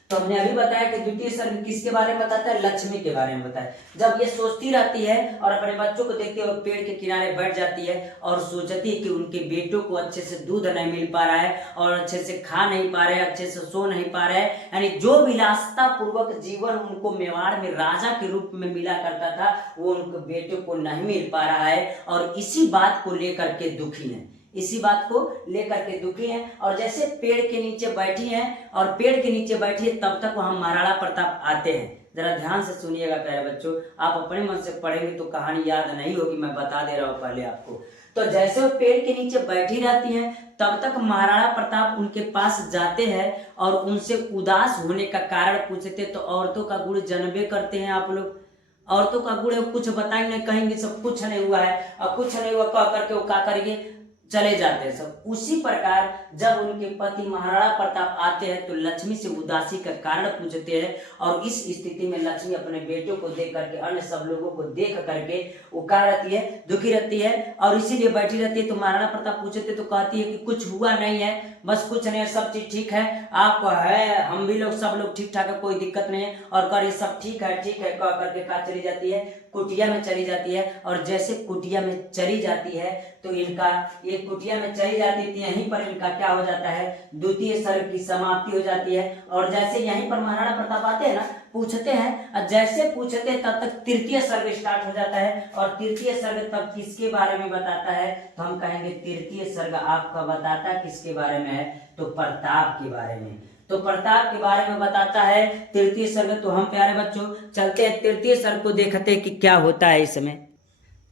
तो हमने अभी बताया कि द्वितीय सर्ग किसके बारे में बताता है, लक्ष्मी के बारे में बताया। जब ये सोचती रहती है और अपने बच्चों को देखती है और पेड़ के किनारे बैठ जाती है और सोचती है कि उनके बेटों को अच्छे से दूध नहीं मिल पा रहा है और अच्छे से खा नहीं पा रहे, अच्छे से सो नहीं पा रहे, यानी जो विलासिता पूर्वक जीवन उनको मेवाड़ में राजा के रूप में मिला करता था, वो उनके बेटों को नहीं मिल पा रहा है। और इसी बात को लेकर के दुखी है, इसी बात को लेकर के दुखी हैं। और जैसे पेड़ के नीचे बैठी हैं और पेड़ के नीचे बैठी है, तब तक वहां महाराणा प्रताप आते हैं। जरा ध्यान से सुनिएगा प्यारे बच्चों, आप अपने मन से पढ़ेंगे तो कहानी याद नहीं होगी, मैं बता दे रहा हूँ पहले आपको। तो जैसे वो पेड़ के नीचे बैठी रहती हैं, तब तक महाराणा प्रताप उनके पास जाते हैं और उनसे उदास होने का कारण पूछते। तो औरतों का गुण जनबे करते हैं आप लोग, औरतों का गुण कुछ बताएंगे, कहेंगे सब कुछ नहीं हुआ है और कुछ नहीं हुआ कह करके वो क्या करेंगे, चले जाते हैं सब। उसी प्रकार जब उनके पति महाराणा प्रताप आते हैं तो लक्ष्मी से उदासी का कारण पूछते हैं। और इस स्थिति में लक्ष्मी अपने बेटों को देख करके, अन्य सब लोगों को देख करके वो क्या रहती है, दुखी रहती है और इसीलिए बैठी रहती है। तो महाराणा प्रताप पूछते तो कहती है कि कुछ हुआ नहीं है, बस कुछ नहीं है, सब चीज ठीक है, आप है, हम भी लोग सब लोग ठीक ठाक है, कोई दिक्कत नहीं है। और कर सब ठीक है कह करके कहा चली जाती है, कुटिया में चली जाती है। और जैसे कुटिया में चली जाती है तो इनका ये कुटिया में चली जाती थी, यहीं पर इनका क्या हो जाता है, द्वितीय सर्ग की समाप्ति हो जाती है। और जैसे यहीं पर महाराणा प्रताप आते हैं ना, पूछते हैं, और जैसे पूछते हैं तब तक तृतीय सर्ग स्टार्ट हो जाता है। और तृतीय सर्ग तब किसके बारे में बताता है, तो हम कहेंगे तृतीय सर्ग आपका बताता है किसके बारे में है, तो प्रताप के बारे में। तो प्रताप के बारे में बताता है तृतीय सर्ग। तो हम प्यारे बच्चों चलते हैं तृतीय सर्ग को, देखते हैं कि क्या होता है इसमें।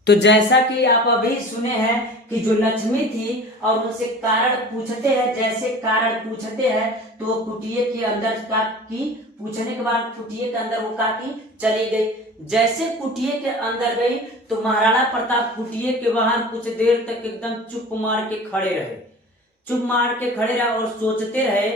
तो जैसा कि आप अभी सुने हैं कि जो लक्ष्मी थी और उनसे कारण पूछते हैं, जैसे कारण पूछते हैं तो वो कुटिया के अंदर का की, पूछने के बाद कुटिया के अंदर वो का की चली गई। जैसे कुटिया के अंदर गई तो महाराणा प्रताप कुटिया के बाहर कुछ देर तक एकदम चुप मार के खड़े रहे और सोचते रहे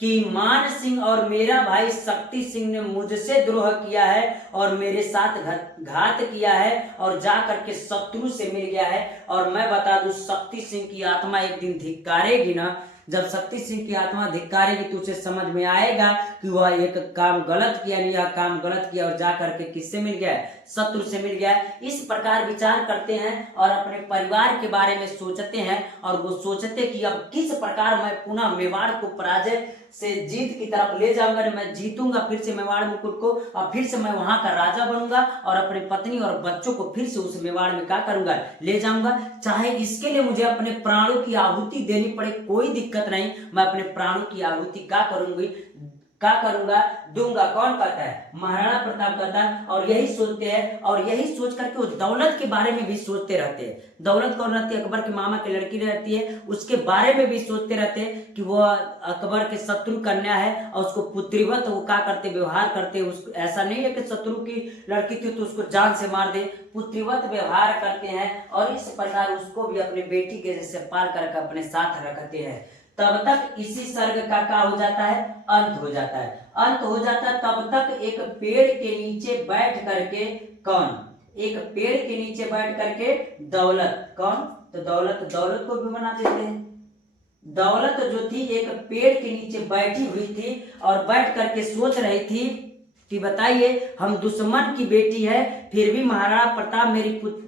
कि मान सिंह और मेरा भाई शक्ति सिंह ने मुझसे द्रोह किया है और मेरे साथ घात किया है और जा करके शत्रु से मिल गया है। और मैं बता दूं, शक्ति सिंह की आत्मा एक दिन धिक्कारेगी ना, जब शक्ति सिंह की आत्मा धिक्कारेगी तो उसे समझ में आएगा कि वह एक काम गलत किया, नहीं यह काम गलत किया और जा करके किससे मिल गया, शत्रु से मिल गया। इस प्रकार विचार करते हैं और अपने परिवार के बारे में सोचते हैं। और वो सोचते कि अब किस प्रकार मैं पुनः मेवाड़ को पराजय से जीत की तरफ ले जाऊंगा, मैं जीतूंगा फिर से मेवाड़ मुकुट को और फिर से मैं वहां का राजा बनूंगा और अपने पत्नी और बच्चों को फिर से उस मेवाड़ में क्या करूंगा, ले जाऊंगा। चाहे इसके लिए मुझे अपने प्राणों की आहुति देनी पड़े, कोई दिक्कत नहीं, मैं अपने प्राणों की आहुति क्या करूंगा, दूंगा। कौन कहता है, महाराणा प्रताप कहता है। और यही सोचते हैं और यही सोच करके वो दौलत के बारे में भी सोचते रहते हैं। दौलत कौन रहती है, अकबर के मामा की लड़की रहती है, उसके बारे में भी सोचते रहते हैं कि वो अकबर के शत्रु कन्या है और उसको पुत्रीवत वो क्या करते, व्यवहार करते। उसको ऐसा नहीं है कि शत्रु की लड़की थी तो उसको जान से मार दे, पुत्रीवत व्यवहार करते हैं और इस प्रकार उसको भी अपने बेटी के जैसे पाल करके अपने साथ रखते हैं। तब तक इसी सर्ग का क्या हो जाता है, अंत हो जाता है। अंत हो जाता है तब तक एक पेड़ के नीचे बैठ करके कौन, एक पेड़ के नीचे बैठ करके दौलत, कौन, तो दौलत, दौलत को भी बना देते हैं। दौलत जो थी एक पेड़ के नीचे बैठी हुई थी और बैठ करके सोच रही थी कि बताइए हम दुश्मन की बेटी है, फिर भी महाराणा प्रताप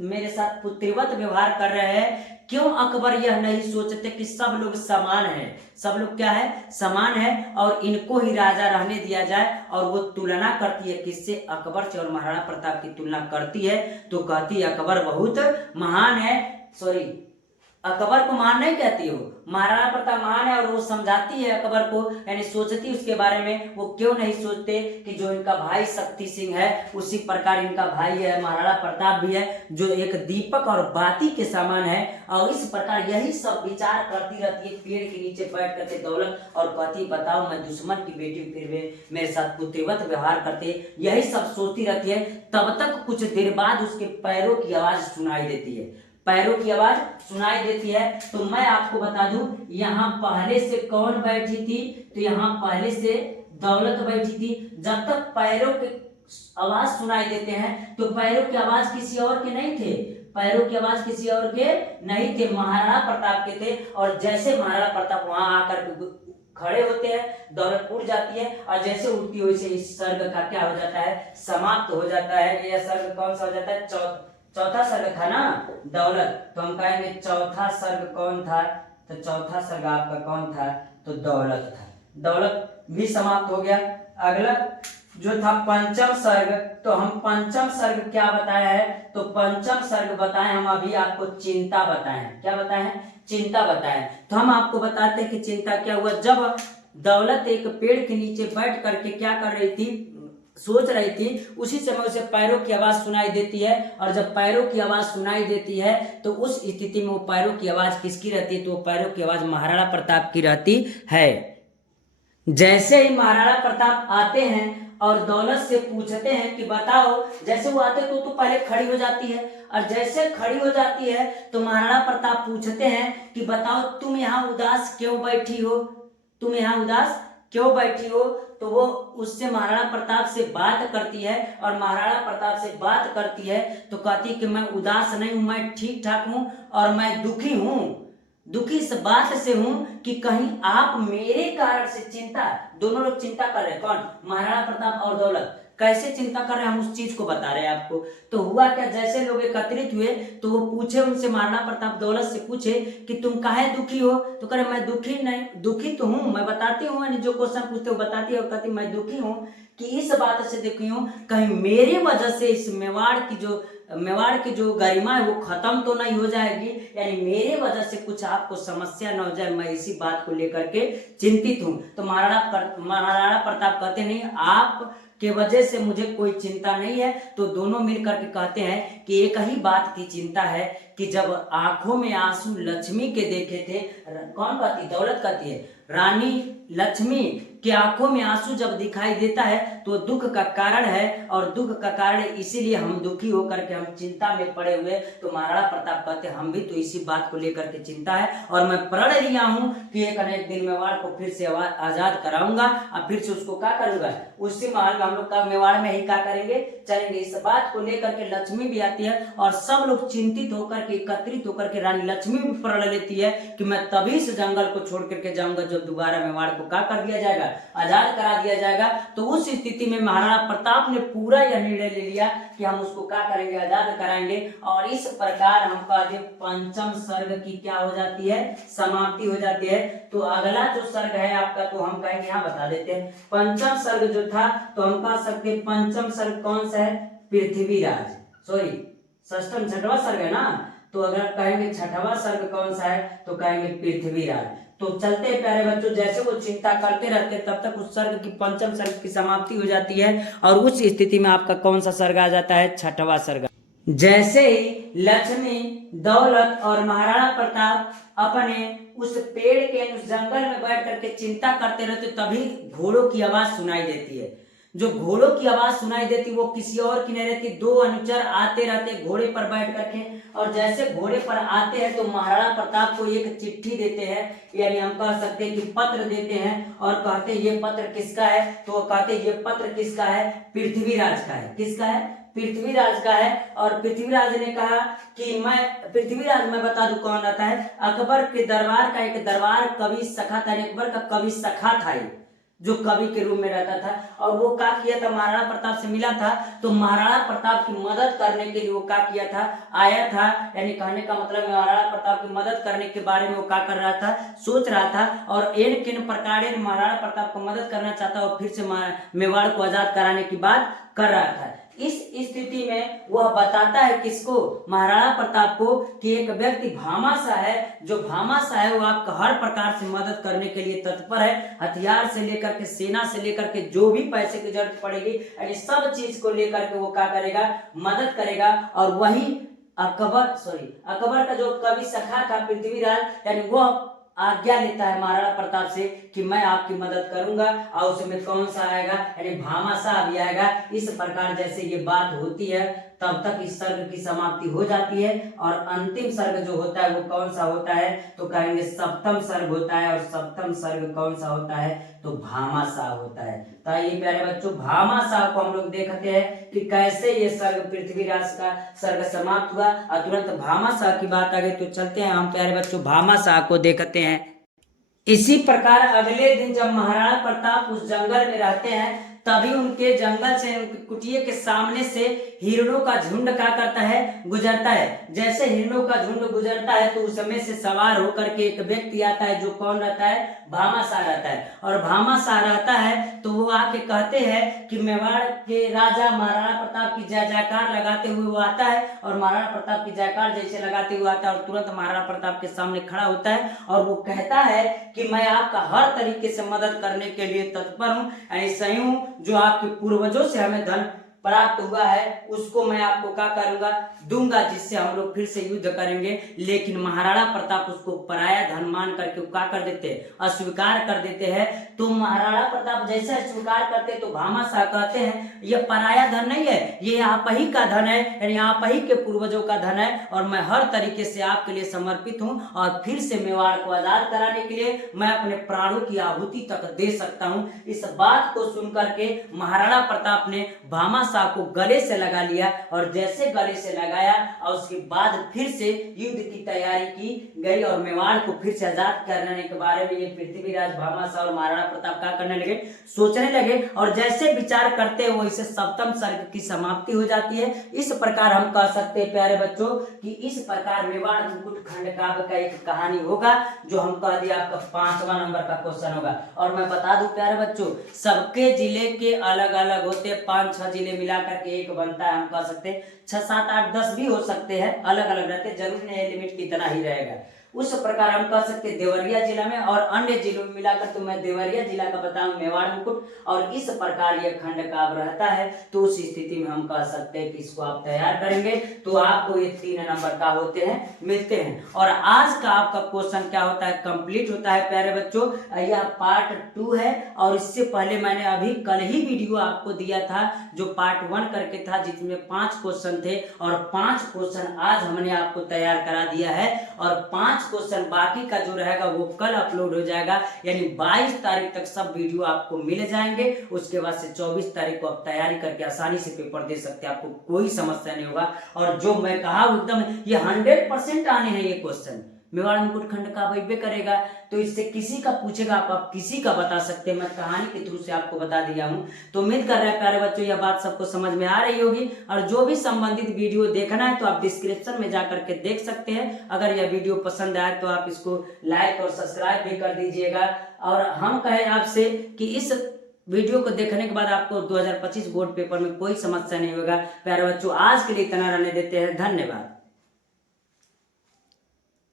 मेरे साथ पुत्रीवत व्यवहार कर रहे हैं। क्यों अकबर यह नहीं सोचते कि सब लोग समान है, सब लोग क्या है, समान है, और इनको ही राजा रहने दिया जाए। और वो तुलना करती है किससे, अकबर से, और महाराणा प्रताप की तुलना करती है तो कहती है अकबर बहुत महान है, सॉरी अकबर को महान नहीं कहती हो, महाराणा प्रताप महान है। और वो समझाती है अकबर को, यानी सोचती उसके बारे में, वो क्यों नहीं सोचते कि जो इनका भाई शक्ति सिंह है उसी प्रकार इनका भाई है महाराणा प्रताप भी है, जो एक दीपक और बाती के समान है। और इस प्रकार यही सब विचार करती रहती है पेड़ के नीचे बैठ करके दौलत, और कहती बताओ मैं दुश्मन की बेटी फिर भी मेरे साथ पुत्रीवत व्यवहार करते, यही सब सोचती रहती है। तब तक कुछ देर बाद उसके पैरों की आवाज सुनाई देती है, पैरों की आवाज सुनाई देती है। तो मैं आपको बता दूं यहाँ पहले से कौन बैठी थी, तो यहाँ पहले से दौलत बैठी थी। जब तक पैरों के आवाज सुनाई देते हैं तो पैरों की आवाज किसी और के नहीं थे, पैरों की आवाज किसी और के नहीं थे, महाराणा प्रताप के थे। और जैसे महाराणा प्रताप वहां आकर खड़े होते हैं, दौलत उड़ जाती है, और जैसे उड़ती हुई से इस सर्ग का क्या हो जाता है, समाप्त हो जाता है। यह सर्ग कौन सा हो जाता है, चौथा सर्ग था ना दौलत, तो हम कहेंगे चौथा सर्ग कौन था, तो चौथा सर्ग आपका कौन था, तो दौलत था। दौलत भी समाप्त हो गया। अगला जो था पंचम सर्ग, तो हम पंचम सर्ग क्या बताया है, तो पंचम सर्ग बताएं हम अभी आपको चिंता बताएं, क्या बताएं, चिंता बताएं। तो हम आपको बताते हैं कि चिंता क्या हुआ। जब दौलत एक पेड़ के नीचे बैठ करके क्या कर रही थी, सोच रही थी, उसी समय उसे पैरों की आवाज सुनाई देती है। और जब पैरों की आवाज सुनाई देती है तो उस स्थिति में वो पैरों की आवाज किसकी रहती है, तो वो पैरों की आवाज महाराणा प्रताप की रहती है। जैसे ही महाराणा प्रताप आते हैं और दौलत से पूछते हैं कि बताओ, जैसे वो आते तो पहले खड़ी हो जाती है, और जैसे खड़ी हो जाती है तो महाराणा प्रताप पूछते हैं कि बताओ तुम यहाँ उदास क्यों बैठी हो, तुम यहाँ उदास क्यों बैठी हो। तो वो उससे महाराणा प्रताप से बात करती है, और महाराणा प्रताप से बात करती है तो कहती कि मैं उदास नहीं हूं, मैं ठीक ठाक हूं, और मैं दुखी हूं, दुखी इस बात से हूं कि कहीं आप मेरे कारण से चिंता, दोनों लोग चिंता कर रहे हैं, कौन, महाराणा प्रताप और दौलत, कैसे चिंता कर रहे हैं हम उस चीज को बता रहे हैं आपको। तो हुआ क्या, जैसे लोग एकत्रित हुए तो वो पूछे उनसे, महाराणा प्रताप दौलत से पूछे कि तुम काहे दुखी हो, तो कह रहे मैं दुखी नहीं, दुखी तो हूँ, मैं बताती हूँ, यानी जो क्वेश्चन पूछते हो बताती है, और कहती मैं दुखी हूँ कि इस बात से दुखी हूँ कहीं मेरी वजह से इस मेवाड़ की जो गरिमा है वो खत्म तो नहीं हो जाएगी, यानी मेरे वजह से कुछ आपको समस्या न हो जाए, मैं इसी बात को लेकर के चिंतित हूँ। तो महाराणा प्रताप कहते नहीं, आप के वजह से मुझे कोई चिंता नहीं है। तो दोनों मिलकर के कहते हैं कि एक ही बात की चिंता है कि जब आंखों में आंसू लक्ष्मी के देखे थे, कौन कहती, दौलत कहती है, रानी लक्ष्मी की आंखों में आंसू जब दिखाई देता है तो दुख का कारण है, और दुख का कारण इसीलिए हम दुखी होकर के हम चिंता में पड़े हुए। तो महाराणा प्रताप कहते हम भी तो इसी बात को लेकर के चिंता है, और मैं प्रण लिया हूं कि एक न एक दिन मेवाड़ को फिर से आजाद कराऊंगा, और फिर से उसको क्या करूंगा, उसी महल में हम लोग का मेवाड़ में ही क्या करेंगे, चलेंगे। इस बात को लेकर के लक्ष्मी भी आती है, और सब लोग चिंतित होकर के, एकत्रित होकर के रानी लक्ष्मी भी प्रण लेती है कि मैं तभी से जंगल को छोड़ करके जाऊंगा जब दोबारा मेवाड़ को क्या कर दिया जाएगा, आजाद करा दिया जाएगा। तो उस स्थिति में महाराणा प्रताप ने पूरा यह निर्णय ले लिया कि हम उसको क्या करेंगे, आजाद कराएंगे। और इस प्रकार हम कहते पंचम सर्ग की क्या हो जाती है, समाप्ति हो जाती है। तो अगला जो सर्ग है आपका, तो हम कहेंगे यहाँ बता देते हैं, पंचम सर्ग जो था तो हम कह सकते हैं पंचम सर्ग कौन सा है, पृथ्वीराज, सॉरी षष्ठम छठवां सर्ग है ना, तो अगर कहेंगे छठवां सर्ग कौन सा है तो कहेंगे पृथ्वीराज। तो चलते हैं प्यारे बच्चों, जैसे वो चिंता करते रहते तब तक उस सर्ग की, पंचम सर्ग की समाप्ति हो जाती है, और उस स्थिति में आपका कौन सा सर्ग आ जाता है, छठवां सर्ग। जैसे ही लक्ष्मी, दौलत और महाराणा प्रताप अपने उस पेड़ के, उस जंगल में बैठ करके चिंता करते रहते, तभी घोड़ों की आवाज सुनाई देती है। जो घोड़ों की आवाज सुनाई देती वो किसी और की नहीं रहती। दो अनुचर आते रहते घोड़े पर बैठ करके, और जैसे घोड़े पर आते हैं तो महाराणा प्रताप को एक चिट्ठी देते हैं, यानी हम कह सकते हैं कि पत्र देते हैं, और कहते हैं ये पत्र किसका है, तो वो कहते हैं ये पत्र किसका है, पृथ्वीराज का है। किसका है, पृथ्वीराज का है। और पृथ्वीराज ने कहा कि पृथ्वीराज मैं बता दूं कौन रहता है, अकबर के दरबार का एक दरबार कवि सखा था, अकबर का कवि सखा था ये, जो कवि के रूप में रहता था। और वो क्या किया था, महाराणा प्रताप से मिला था, तो महाराणा प्रताप की मदद करने के लिए वो क्या किया था, आया था। यानी कहने का मतलब महाराणा प्रताप की मदद करने के बारे में वो क्या कर रहा था, सोच रहा था, और एन किन प्रकार महाराणा प्रताप को मदद करना चाहता और फिर से मेवाड़ को आजाद कराने की बात कर रहा था। इस स्थिति में वह बताता है किसको, महाराणा प्रताप को, कि एक व्यक्ति भामाशाह है, जो भामाशाह है वो आपका हर प्रकार से मदद करने के लिए तत्पर है, हथियार से लेकर के, सेना से लेकर के, जो भी पैसे की जरूरत पड़ेगी, यानी सब चीज को लेकर के वो क्या करेगा, मदद करेगा। और वही अकबर का जो कवि सखा था पृथ्वीराज, यानी वो आज्ञा लेता है महाराणा प्रताप से कि मैं आपकी मदद करूंगा, और उसमें कौन सा आएगा, यानी भामाशाह भी आएगा। इस प्रकार जैसे ये बात होती है तब तक इस सर्ग की समाप्ति हो जाती है, और अंतिम सर्ग जो होता है वो कौन सा होता है, तो कहेंगे सप्तम सर्ग होता है। और सप्तम सर्ग कौन सा होता है, तो भामाशाह होता है। तो ये प्यारे बच्चों, भामाशाह को हम लोग देखते हैं कि कैसे ये सर्ग पृथ्वीराज का सर्ग समाप्त हुआ, और तुरंत भामाशाह की बात आ गई। तो चलते हैं हम प्यारे बच्चों भामाशाह को देखते हैं। इसी प्रकार अगले दिन जब महाराणा प्रताप उस जंगल में रहते हैं, तभी उनके जंगल से, उनके कुटिया के सामने से हिरणों का झुंड क्या करता है, गुजरता है। जैसे हिरणों का झुंड गुजरता है तो उसमें से सवार होकर के एक व्यक्ति आता है, जो कौन रहता है, भामाशाह रहता है। और भामाशाह रहता है तो वो आके कहते हैं कि मेवाड़ के राजा महाराणा प्रताप की जय जयकार लगाते हुए वो आता है, और महाराणा प्रताप की जयकार जैसे लगाते हुए आता है, और तुरंत महाराणा प्रताप के सामने खड़ा होता है, और वो कहता है कि मैं आपका हर तरीके से मदद करने के लिए तत्पर हूँ, ऐसा ही हूँ, जो आपके पूर्वजों से हमें धन प्राप्त हुआ है उसको मैं आपको क्या करूंगा, दूंगा, जिससे हम लोग फिर से युद्ध करेंगे। लेकिन महाराणा प्रताप उसको पराया धन मान करके क्या कर देते हैं, अस्वीकार कर देते हैं। तो महाराणा प्रताप जैसे अस्वीकार करते तो भामाशाह कहते हैं ये पराया धन नहीं है, ये आप ही का धन है, यानी आप ही के पूर्वजों का धन है, और मैं हर तरीके से आपके लिए समर्पित हूँ, और फिर से मेवाड़ को आजाद कराने के लिए मैं अपने प्राणों की आहुति तक दे सकता हूँ। इस बात को सुनकर के महाराणा प्रताप ने भामाशाह को गले से लगा लिया, और जैसे गले से लगाया और उसके बाद फिर से युद्ध की तैयारी की गई, और मेवाड़ को फिर से आजाद करने के बारे में ये पृथ्वीराज, भामाशाह और महाराणा प्रताप क्या करने लगे, सोचने लगे। और जैसे विचार करते हैं वैसे सप्तम सर्ग की समाप्ति हो जाती है। इस प्रकार हम कह सकते हैं प्यारे बच्चों कि इस प्रकार मेवाड़ मुकुट खंड काव्य का एक कहानी होगा, जो हम कह दिया आपका 5वां नंबर का क्वेश्चन होगा। और मैं बता दूं प्यारे बच्चों, सबके जिले के अलग अलग होते हैं, 5-6 जिले मिला करके एक बनता है, हम कह सकते हैं 6, 7, 8, 10 भी हो सकते हैं, अलग अलग रहते हैं, जरूर नहीं लिमिट कितना ही रहेगा। उस प्रकार हम कह सकते हैं देवरिया जिला में और अन्य जिलों में मिलाकर, तो मैं देवरिया जिला का बताऊं मेवाड़ मुकुट, और इस प्रकार यह खंड काव्य रहता है। तो उस स्थिति में हम कह सकते हैं कि इसको आप तैयार करेंगे तो आपको ये 3 नंबर का होते हैं, मिलते हैं। और आज का आपका क्वेश्चन क्या होता है, कंप्लीट होता है प्यारे बच्चों। यह पार्ट 2 है, और इससे पहले मैंने अभी कल ही वीडियो आपको दिया था जो पार्ट 1 करके था, जिसमें 5 क्वेश्चन थे, और 5 क्वेश्चन आज हमने आपको तैयार करा दिया है, और 5 क्वेश्चन बाकी का जो रहेगा वो कल अपलोड हो जाएगा। यानी 22 तारीख तक सब वीडियो आपको मिल जाएंगे। उसके बाद से 24 तारीख को आप तैयारी करके आसानी से पेपर दे सकते हैं, आपको कोई समस्या नहीं होगा। और जो मैं कहा एकदम ये 100% आने हैं ये क्वेश्चन, मेवाड़ मुकुट खंड का वैभव करेगा, तो इससे किसी का पूछेगा आप किसी का बता सकते हैं। मैं कहानी के थ्रू से आपको बता दिया हूं। तो उम्मीद कर रहे हैं प्यारे बच्चों यह बात सबको समझ में आ रही होगी। और जो भी संबंधित वीडियो देखना है तो आप डिस्क्रिप्शन में जाकर के देख सकते हैं। अगर यह वीडियो पसंद आए तो आप इसको लाइक और सब्सक्राइब भी कर दीजिएगा। और हम कहें आपसे कि इस वीडियो को देखने के बाद आपको 2025 बोर्ड पेपर में कोई समस्या नहीं होगा। प्यारे बच्चों आज के लिए इतना रहने देते हैं, धन्यवाद।